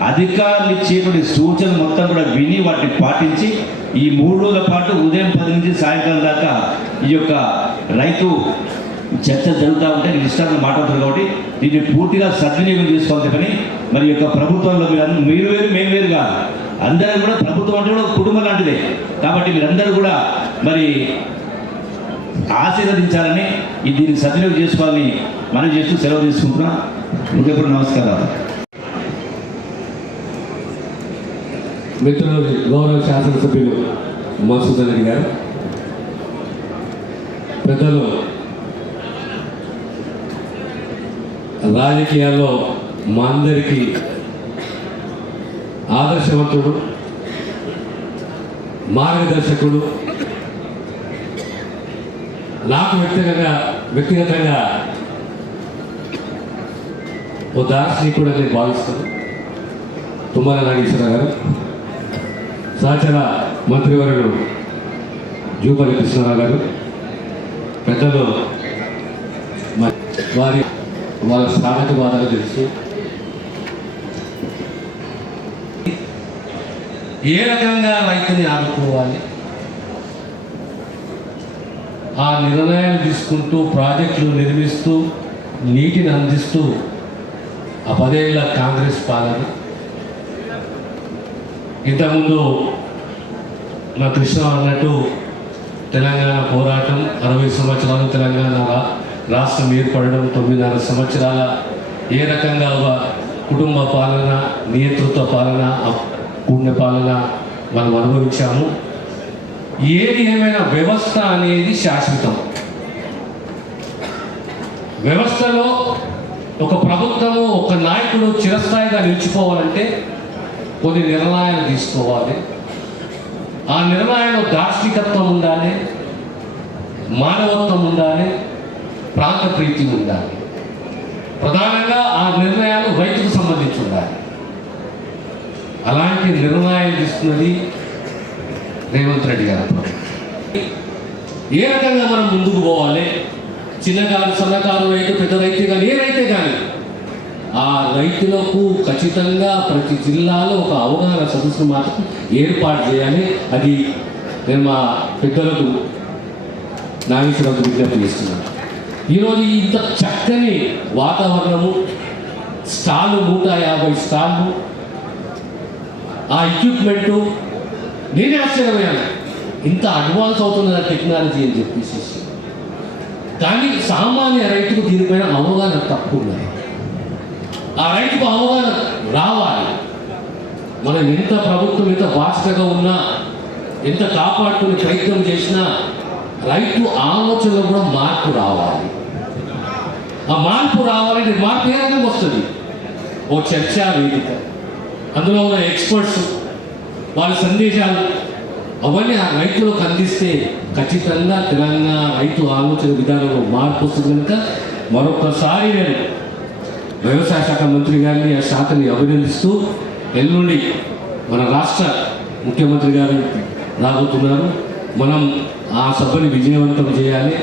అధికారులు ఇచ్చేటువంటి సూచనలు మొత్తం కూడా విని వాటిని పాటించి ఈ 3 రోజుల పాటు ఉదయం 10 నుంచి సాయంకాలం దాకా ఈ యొక్క రైతు చర్చ జరుగుతూ ఉంటే నేను ఇష్టాన్ని మాట్లాడుతున్నాను కాబట్టి దీన్ని పూర్తిగా సద్వినియోగం చేసుకోవాలి పని. మరి యొక్క ప్రభుత్వంలో మీరు వేరు మేము వేరు కాదు, అందరూ కూడా ప్రభుత్వం అంటే కూడా కుటుంబం లాంటిదే. కాబట్టి మీరందరూ కూడా మరి ఆశీర్వదించాలని దీన్ని సద్వినియోగం చేసుకోవాలని మనం చేస్తూ సెలవు తీసుకుంటున్నాం. ఇంకెప్పుడు నమస్కారాలు. మిత్రులు గౌరవ శాసనసభ్యులు మసూదన్ రెడ్డి గారు, పెద్దలు రాజకీయాల్లో మా అందరికీ ఆదర్శవంతుడు, మార్గదర్శకుడు, నాకు వ్యక్తిగతంగా ఓ దార్శనికుడు అని భావిస్తాను తుమ్మల నాగేశ్వరరావు గారు, సహచర మంత్రివర్యులు జూపల్లి కృష్ణారావు గారు, పెద్దలు వాళ్ళ సామెత వాదాలు తెలుసు. ఏ రకంగా రైతుని ఆదుకోవాలి, ఆ నిర్ణయాలు తీసుకుంటూ ప్రాజెక్టులు నిర్మిస్తూ నీటిని అందిస్తూ ఆ 10 ఏళ్ల కాంగ్రెస్ పాలన. ఇంతకుముందు నా కృష్ణ అన్నట్టు తెలంగాణ పోరాటం 60 సంవత్సరాలు, తెలంగాణ రాష్ట్రం ఏర్పడడం 9.5 సంవత్సరాల ఏ రకంగా ఒక కుటుంబ పాలన, నియంతృత్వ పాలన, పుణ్య పాలన మనం అనుభవించాము. ఏది ఏమైనా వ్యవస్థ అనేది శాశ్వతం. వ్యవస్థలో ఒక ప్రభుత్వము, ఒక నాయకుడు చిరస్థాయిగా నిలిచిపోవాలంటే కొన్ని నిర్ణయాలు తీసుకోవాలి. ఆ నిర్ణయంలో దార్శనికత్వం ఉండాలి, మానవత్వం ఉండాలి, ప్రాంత ప్రీతి ఉండాలి. ప్రధానంగా ఆ నిర్ణయాలు రైతుకు సంబంధించి ఉండాలి. అలాంటి నిర్ణయాలు తీసుకున్నది రేవంత్ రెడ్డి గారు. ఏ రకంగా మనం ముందుకు పోవాలి, చిన్నకారు, సన్నకారు రైతు, పెద్ద రైతు కానీ ఏ రైతే కానీ ఆ రైతులకు ఖచ్చితంగా ప్రతి జిల్లాలో ఒక అవగాహన సదస్సు మాత్రం ఏర్పాటు చేయాలి. అది నేను మా పెద్దలకు నాగేశ్వరరావు విజ్ఞప్తి చేస్తున్నాను. ఈరోజు ఇంత చక్కని వాతావరణము, స్టాళ్ళు 150 స్టాళ్ళు, ఆ ఎక్విప్మెంటు, నేనే ఆశ్చర్యపోయాను ఇంత అడ్వాన్స్ అవుతున్న టెక్నాలజీ అని చెప్పేసి. కానీ సామాన్య రైతుకు దీనిపైన అవగాహన తక్కువ ఉన్నది. ఆ రైతుకు అవగాహన రావాలి. మనం ఎంత ప్రభుత్వం ఎంత బాధ్యతగా ఉన్నా, ఎంత కాపాడుకునే ప్రయత్నం చేసినా రైతు ఆలోచనలో కూడా మార్పు రావాలి. ఆ మార్పు రావాలంటే మార్పు ఏ రకంగా వస్తుంది? ఓ చర్చా వేదిక, అందులో ఉన్న ఎక్స్పర్ట్స్ వాళ్ళ సందేశాలు అవన్నీ ఆ రైతులకు అందిస్తే ఖచ్చితంగా తెలంగాణ రైతు ఆలోచన విధానంలో మార్పు వస్తుంది. కనుక మరొకసారి నేను వ్యవసాయ శాఖ మంత్రి గారిని, ఆ శాఖని అభినందిస్తూ, ఎల్లుండి మన రాష్ట్ర ముఖ్యమంత్రి గారు రాబోతున్నారు. మనం ఆ సభని విజయవంతం చేయాలి.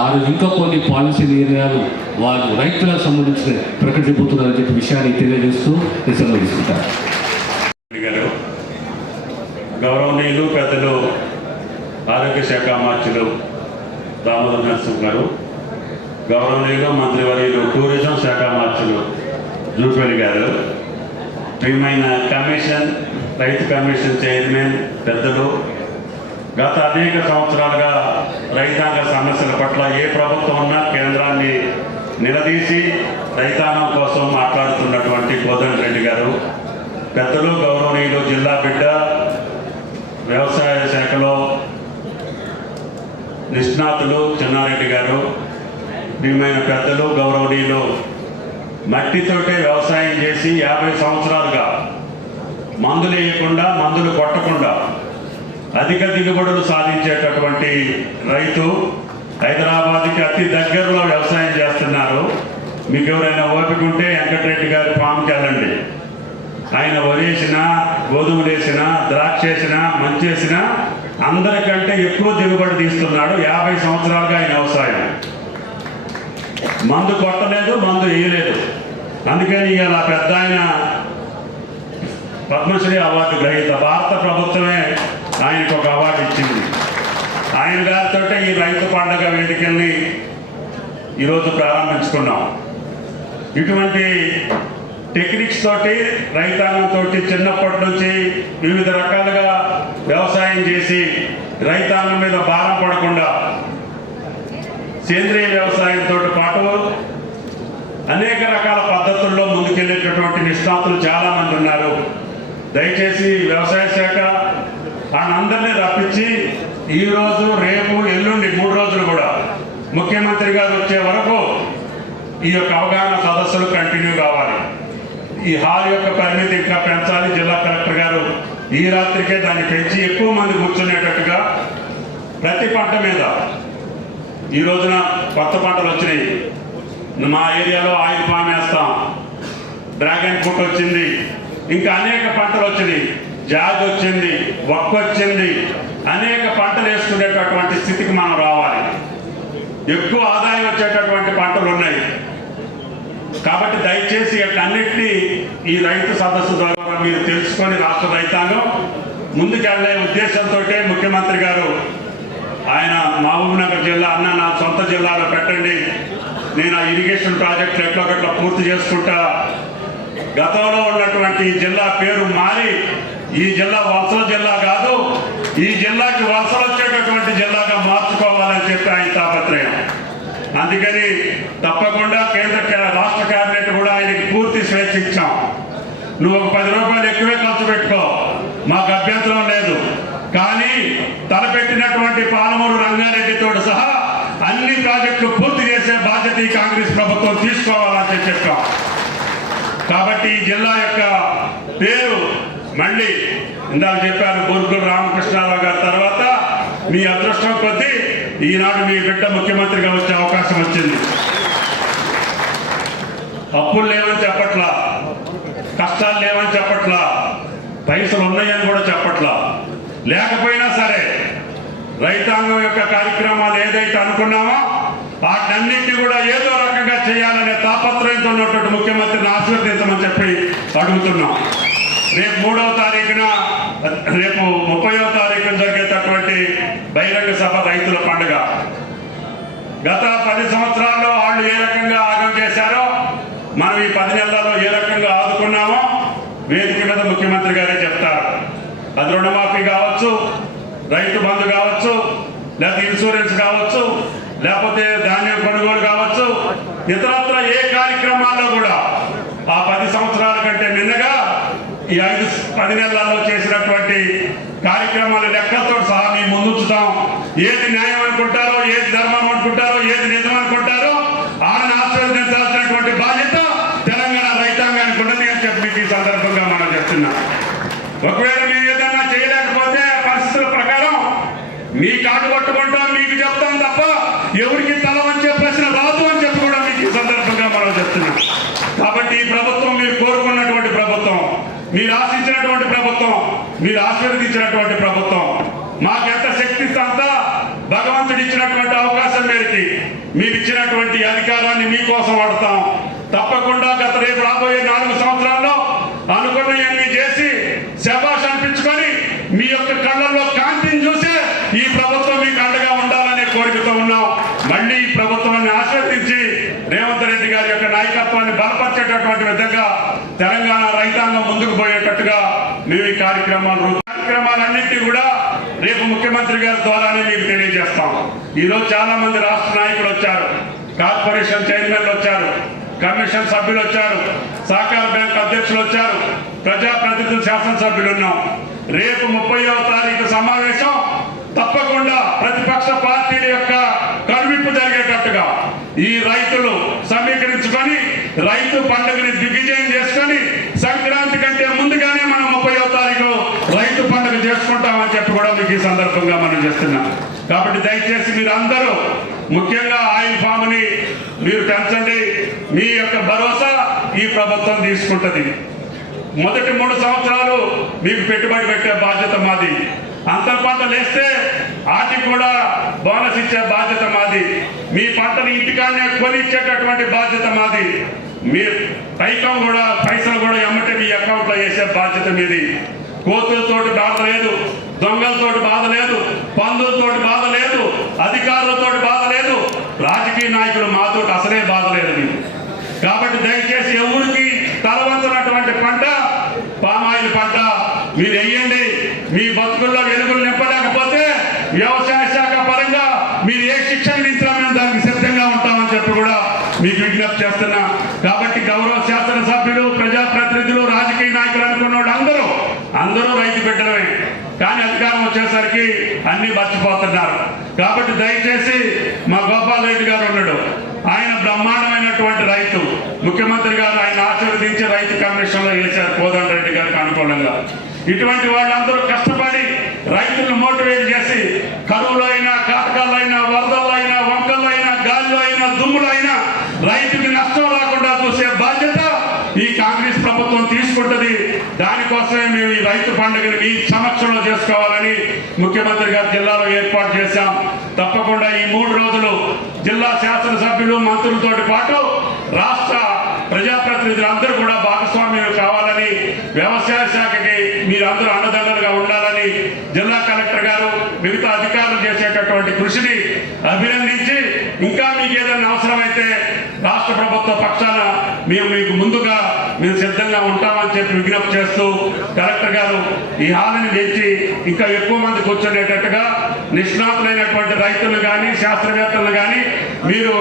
ఆ రోజు ఇంకా కొన్ని పాలసీ నిర్ణయాలు వారు రైతులకు సంబంధించిన ప్రకటించబోతున్నారని చెప్పి విషయాన్ని తెలియజేస్తూ నేను సెలవు తీసుకుంటాను. గౌరవనీయులు పెద్దలు ఆరోగ్య శాఖ మార్చులు దామోదర్ నరసింహ గారు, గౌరవనీయులు మంత్రివర్యులు టూరిజం శాఖ మార్చులు జూపల్లి గారు, ప్రియమైన కమిషన్, రైతు కమిషన్ చైర్మన్ పెద్దలు, గత అనేక సంవత్సరాలుగా రైతాంగ సమస్యల పట్ల ఏ ప్రభుత్వం ఉన్నా కేంద్రాన్ని నిలదీసి రైతాంగం కోసం మాట్లాడుతున్నటువంటి కోదండ రెడ్డి గారు, పెద్దలు గౌరవనీయులు జిల్లా బిడ్డ, వ్యవసాయ శాఖలో నిష్ణాతులు చెన్నారెడ్డి గారు, ప్రియమైన పెద్దలు గౌరవనీయులు మట్టితోటే వ్యవసాయం చేసి 50 సంవత్సరాలుగా మందులు వేయకుండా, మందులు కొట్టకుండా అధిక దిగుబడులు సాధించేటటువంటి రైతు, హైదరాబాద్కి అతి దగ్గరలో వ్యవసాయం చేస్తున్నారు. మీకు ఎవరైనా ఓపిక ఉంటే వెంకటరెడ్డి గారి ఫామ్కి వెళ్ళండి. ఆయన వరేసినా, గోధుమలు వేసినా, ద్రాక్ష వేసినా, మంచి వేసినా అందరికంటే ఎక్కువ దిగుబడి తీస్తున్నాడు. 50 సంవత్సరాలుగా ఆయన వ్యవసాయం. మందు కొట్టలేదు, మందు వేయలేదు. అందుకని ఇవాళ పెద్ద ఆయన పద్మశ్రీ అవార్డు గ్రహీత, భారత ప్రభుత్వమే ఆయనకు ఒక అవార్డు ఇచ్చింది. ఆయన గారితో ఈ రైతు పండుగ వేదికల్ని ఈరోజు ప్రారంభించుకున్నాం. ఇటువంటి టెక్నిక్స్ తోటి, రైతాంగంతో చిన్నప్పటి నుంచి వివిధ రకాలుగా వ్యవసాయం చేసి రైతాంగం మీద భారం పడకుండా సేంద్రియ వ్యవసాయంతో పాటు అనేక రకాల పద్ధతుల్లో ముందుకెళ్ళేటటువంటి నిష్ణాతులు చాలామంది ఉన్నారు. దయచేసి వ్యవసాయ శాఖ వాళ్ళందరినీ రప్పించి ఈరోజు, రేపు, ఎల్లుండి 3 రోజులు కూడా ముఖ్యమంత్రి గారు వచ్చే వరకు ఈ యొక్క అవగాహన సదస్సులు కంటిన్యూ కావాలి. ఈ హాల్ యొక్క పరిమితి ఇంకా పెంచాలి. జిల్లా కలెక్టర్ గారు ఈ రాత్రికే దాన్ని పెంచి ఎక్కువ మంది కూర్చునేటట్టుగా ప్రతి పంట మీద, ఈ రోజున కొత్త పంటలు వచ్చినాయి. మా ఏరియాలో ఆయిల్ పామ్ వేస్తాం, డ్రాగన్ ఫ్రూట్ వచ్చింది, ఇంకా అనేక పంటలు వచ్చినాయి, జాజ్ వచ్చింది, వక్ వచ్చింది, అనేక పంటలు వేసుకునేటటువంటి స్థితికి మనం రావాలి. ఎక్కువ ఆదాయం వచ్చేటటువంటి పంటలు ఉన్నాయి. కాబట్టి దయచేసి అన్నింటినీ ఈ రైతు సదస్సు ద్వారా మీరు తెలుసుకొని రాష్ట్ర రైతాంగం ముందుకెళ్లే ఉద్దేశంతో ముఖ్యమంత్రి గారు ఆయన మహబూబ్నగర్ జిల్లా అన్న నా సొంత జిల్లాలో పెట్టండి, నేను ఆ ఇరిగేషన్ ప్రాజెక్టులు ఎట్లా పూర్తి చేసుకుంటా, గతంలో ఉన్నటువంటి జిల్లా పేరు మారి ఈ జిల్లా వలసల జిల్లా కాదు, ఈ జిల్లాకి వలసలు వచ్చేటటువంటి జిల్లాగా మార్చుకోవాలని చెప్పి ఆయన తాపత్రయం. అందుకని తప్పకుండా రాష్ట్ర కేబినెట్ కూడా ఆయనకి పూర్తి స్వేచ్ఛ ఇచ్చాం. నువ్వు ఒక 10 రూపాయలు ఎక్కువే ఖర్చు పెట్టుకో, మాకు అభ్యంతరం లేదు, కానీ తలపెట్టినటువంటి పాలమూరు రంగారెడ్డితో సహా అన్ని ప్రాజెక్టులు పూర్తి చేసే బాధ్యత ఈ కాంగ్రెస్ ప్రభుత్వం తీసుకోవాలని చెప్పాం. కాబట్టి ఈ జిల్లా యొక్క పేరు మళ్ళీ ఇందాక చెప్పారు బూర్గుల రామకృష్ణారావు గారి తర్వాత మీ అదృష్టం కొద్దీ ఈనాడు మీ బిడ్డ ముఖ్యమంత్రిగా వచ్చే అవకాశం వచ్చింది. అప్పులు లేవని చెప్పట్లా, కష్టాలు లేవని చెప్పట్లా, పైసలు ఉన్నాయని కూడా చెప్పట్లా. లేకపోయినా సరే రైతాంగం యొక్క కార్యక్రమాలు ఏదైతే అనుకున్నామో వాటన్నింటినీ కూడా ఏదో రకంగా చేయాలనే తాపత్రయంతో ఉన్నటువంటి ముఖ్యమంత్రిని ఆశీర్వదించమని చెప్పి అడుగుతున్నాం. రేపు 3వ తారీఖున, రేపు 30వ తారీఖున జరిగేటటువంటి బహిరంగ సభ రైతుల పండుగ. గత 10 సంవత్సరాల్లో వాళ్ళు ఏ రకంగా ఆగం చేశారో, మనం ఈ 10 నెలల్లో ఏ రకంగా ఆదుకున్నామో వేదిక మీద ముఖ్యమంత్రి గారే చెప్తారు. అది రుణమాఫీ కావచ్చు, రైతు బంధు కావచ్చు, లేకపోతే ఇన్సూరెన్స్ కావచ్చు, లేకపోతే ధాన్యం కొనుగోలు కావచ్చు, ఇతరత్ర ఏ కార్యక్రమాల్లో కూడా ఆ 10 సంవత్సరాల కంటే నిన్నగా ఈ 10 నెలల్లో చేసినటువంటి కార్యక్రమాల లెక్కలతో సహా మేము ముందుంచుతాం. ఏది న్యాయం అనుకుంటారో, ఏది ధర్మం అనుకుంటారో, ఏది నిజం అనుకుంటారో ఆడని ఆశీర్వదించాల్సినటువంటి బాధ్యత తెలంగాణ రైతాంగానికి ఉన్నది అని చెప్పి మీకు ఈ సందర్భంగా మనం చెప్తున్నాం. ఒకవేళ మేము ఏదన్నా చేయలేకపోతే పరిస్థితుల ప్రకారం మీ కాటు పట్టుకుంటాం, మీకు చెప్తాం తప్ప ఎవరికి తల వంచే ప్రశ్న రాదు అని చెప్పి కూడా మీకు ఈ సందర్భంగా మనం చెప్తున్నాం. కాబట్టి ఈ ప్రభుత్వం మీరు కోరుకున్నటువంటి ప్రభుత్వం, మీరు ఆశించినటువంటి ప్రభుత్వం, మీరు ఆశీర్వదించినటువంటి ప్రభుత్వం. మాకెంత శక్తి అంతా భగవంతుడు ఇచ్చినటువంటి అవకాశం మేరకి మీరు ఇచ్చినటువంటి అధికారాన్ని మీకోసం వాడతాం. తప్పకుండా రేపు రాబోయే 4 సంవత్సరాల్లో అనుకున్నవన్నీ చేసి శభాష్ అనిపించుకొని మీ యొక్క కళ్ళల్లో కాంతిని చూసే ఈ ప్రభుత్వం మీకు అండగా ఉండాలనే కోరికతో ఉన్నాం. మళ్ళీ ఈ ప్రభుత్వాన్ని ఆశీర్వదించి రేవంత్ రెడ్డి గారి యొక్క నాయకత్వాన్ని బలపరిచేటటువంటి విధంగా తెలంగాణ రైతాంగం ముందుకు పోయేటట్టుగా మేము ఈ కార్యక్రమాలన్నింటినీ కూడా రేపు ముఖ్యమంత్రి గారి ద్వారానే మీకు తెలియజేస్తాం. ఈరోజు చాలా మంది రాష్ట్ర నాయకులు వచ్చారు, కార్పొరేషన్ చైర్మన్లు వచ్చారు, కమిషన్ సభ్యులు వచ్చారు, సహకార బ్యాంక్ అధ్యక్షులు వచ్చారు, ప్రజాప్రతినిధులు, శాసనసభ్యులు ఉన్నాం. రేపు 30వ తారీఖు సమావేశం తప్పకుండా ప్రతిపక్ష పార్టీల యొక్క కనువిప్పు జరిగేటట్టుగా ఈ రైతులు సమీకరించుకొని రైతు పండుగని దిగ్విజయం చేసుకొని సంక్రాంతి కంటే ముందుగానే మనం 30వ తారీఖు రైతు పండుగ చేసుకుంటామని చెప్పి కూడా మీకు ఈ సందర్భంగా మనం చేస్తున్నాం. కాబట్టి దయచేసి మీరు అందరూ ముఖ్యంగా ఆయిల్ ఫామ్ని మీరు పెంచండి. మీ యొక్క భరోసా ఈ ప్రభుత్వం తీసుకుంటుంది. మొదటి 3 సంవత్సరాలు మీకు పెట్టుబడి పెట్టే బాధ్యత మాది. అంతర్ పంటలు వేస్తే వాటికి కూడా బోనస్ ఇచ్చే బాధ్యత మాది. మీ పంటని ఇంటికాడనే కొనిచ్చేటటువంటి బాధ్యత మాది. మీ పైసలు కూడా ఎమ్మటే మీ అకౌంట్లో వేసే బాధ్యత మీది. కోతులతోటి బాధ లేదు, దొంగలతోటి బాధ లేదు, పందులతోటి బాధ లేదు, అధికారులతోటి బాధ లేదు, రాజకీయ నాయకులు మాతోటి అసలే బాధ లేదు మీకు. కాబట్టి దయచేసి ఎవరికి తలవంతున్నటువంటి పంట పామాయిల్ పంట మీరు వేయండి. మీ బతుకుల్లో వెలుగులు నింపలేకపోతే వ్యవసాయ శాఖ పరంగా మీరు ఏ శిక్షణ ఇచ్చినా మేము దానికి సిద్ధంగా ఉంటామని చెప్పి కూడా మీకు విజ్ఞప్తి చేస్తున్నా. కాబట్టి గౌరవ శాసనసభ్యులు, ప్రజాప్రతినిధులు, రాజకీయ నాయకులు అనుకున్న వాళ్ళు అందరూ రైతు బిడ్డలమే. కానీ అధికారం వచ్చేసరికి అన్ని మర్చిపోతున్నారు. కాబట్టి దయచేసి మా గోపాల్ రెడ్డి గారు ఉన్నాడు, ఆయన బ్రహ్మాండమైనటువంటి రైతు. ముఖ్యమంత్రి గారు ఆయన ఆశీర్వదించి రైతు కమిషన్లో వేశారు కోదండ రెడ్డి గారికి అనుకూలంగా. ఇటువంటి వాళ్ళందరూ కష్టపడి రైతులను మోటివేట్ చేసి కరువులో అయినా, కాటకాల్లో అయినా, వరదల్లో అయినా, వంకల్లో అయినా, గాలిలో అయినా, దుమ్ములో అయినా రైతుకి నష్టం రాకుండా చూసే బాధ్యత ఈ కాంగ్రెస్ ప్రభుత్వం తీసుకుంటుంది. దానికోసమే మేము ఈ రైతు పండుగను మీ సమక్షంలో చేసుకోవాలని ముఖ్యమంత్రి గారు జిల్లాలో ఏర్పాటు చేశాం. తప్పకుండా ఈ 3 రోజులు జిల్లా శాసనసభ్యులు, మంత్రులతో పాటు రాష్ట్ర ప్రజాప్రతినిధులందరూ కూడా భాగస్వామ్యం కావాలని వ్యవసాయ శాఖకి మీరందరూ అండదండలుగా ఉండాలని జిల్లా కలెక్టర్ గారు మిగతా అధికారులు చేసేటటువంటి కృషిని అభినందించి, ఇంకా మీకు ఏదైనా అవసరమైతే రాష్ట్ర ప్రభుత్వ పక్షాన మీకు ముందుగా మేము సిద్ధంగా ఉంటామని చెప్పి విజ్ఞప్తి చేస్తూ, కలెక్టర్ గారు ఈ హామీని తెచ్చి ఇంకా ఎక్కువ మంది కూర్చునేటట్టుగా నిష్ణాతులైనటువంటి రైతులు కానీ శాస్త్రవేత్తలు కానీ మీరు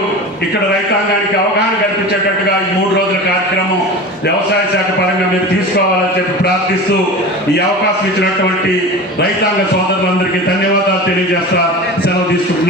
ఇక్కడ రైతాంగానికి అవగాహన కల్పించేటట్టుగా ఈ 3 రోజుల కార్యక్రమం వ్యవసాయ శాఖ పరంగా మీరు తీసుకోవాలని చెప్పి ప్రార్థిస్తూ, ఈ అవకాశం ఇచ్చినటువంటి రైతాంగ సోదరులందరికీ ధన్యవాదాలు తెలియజేస్తా సెలవు తీసుకుంటాను.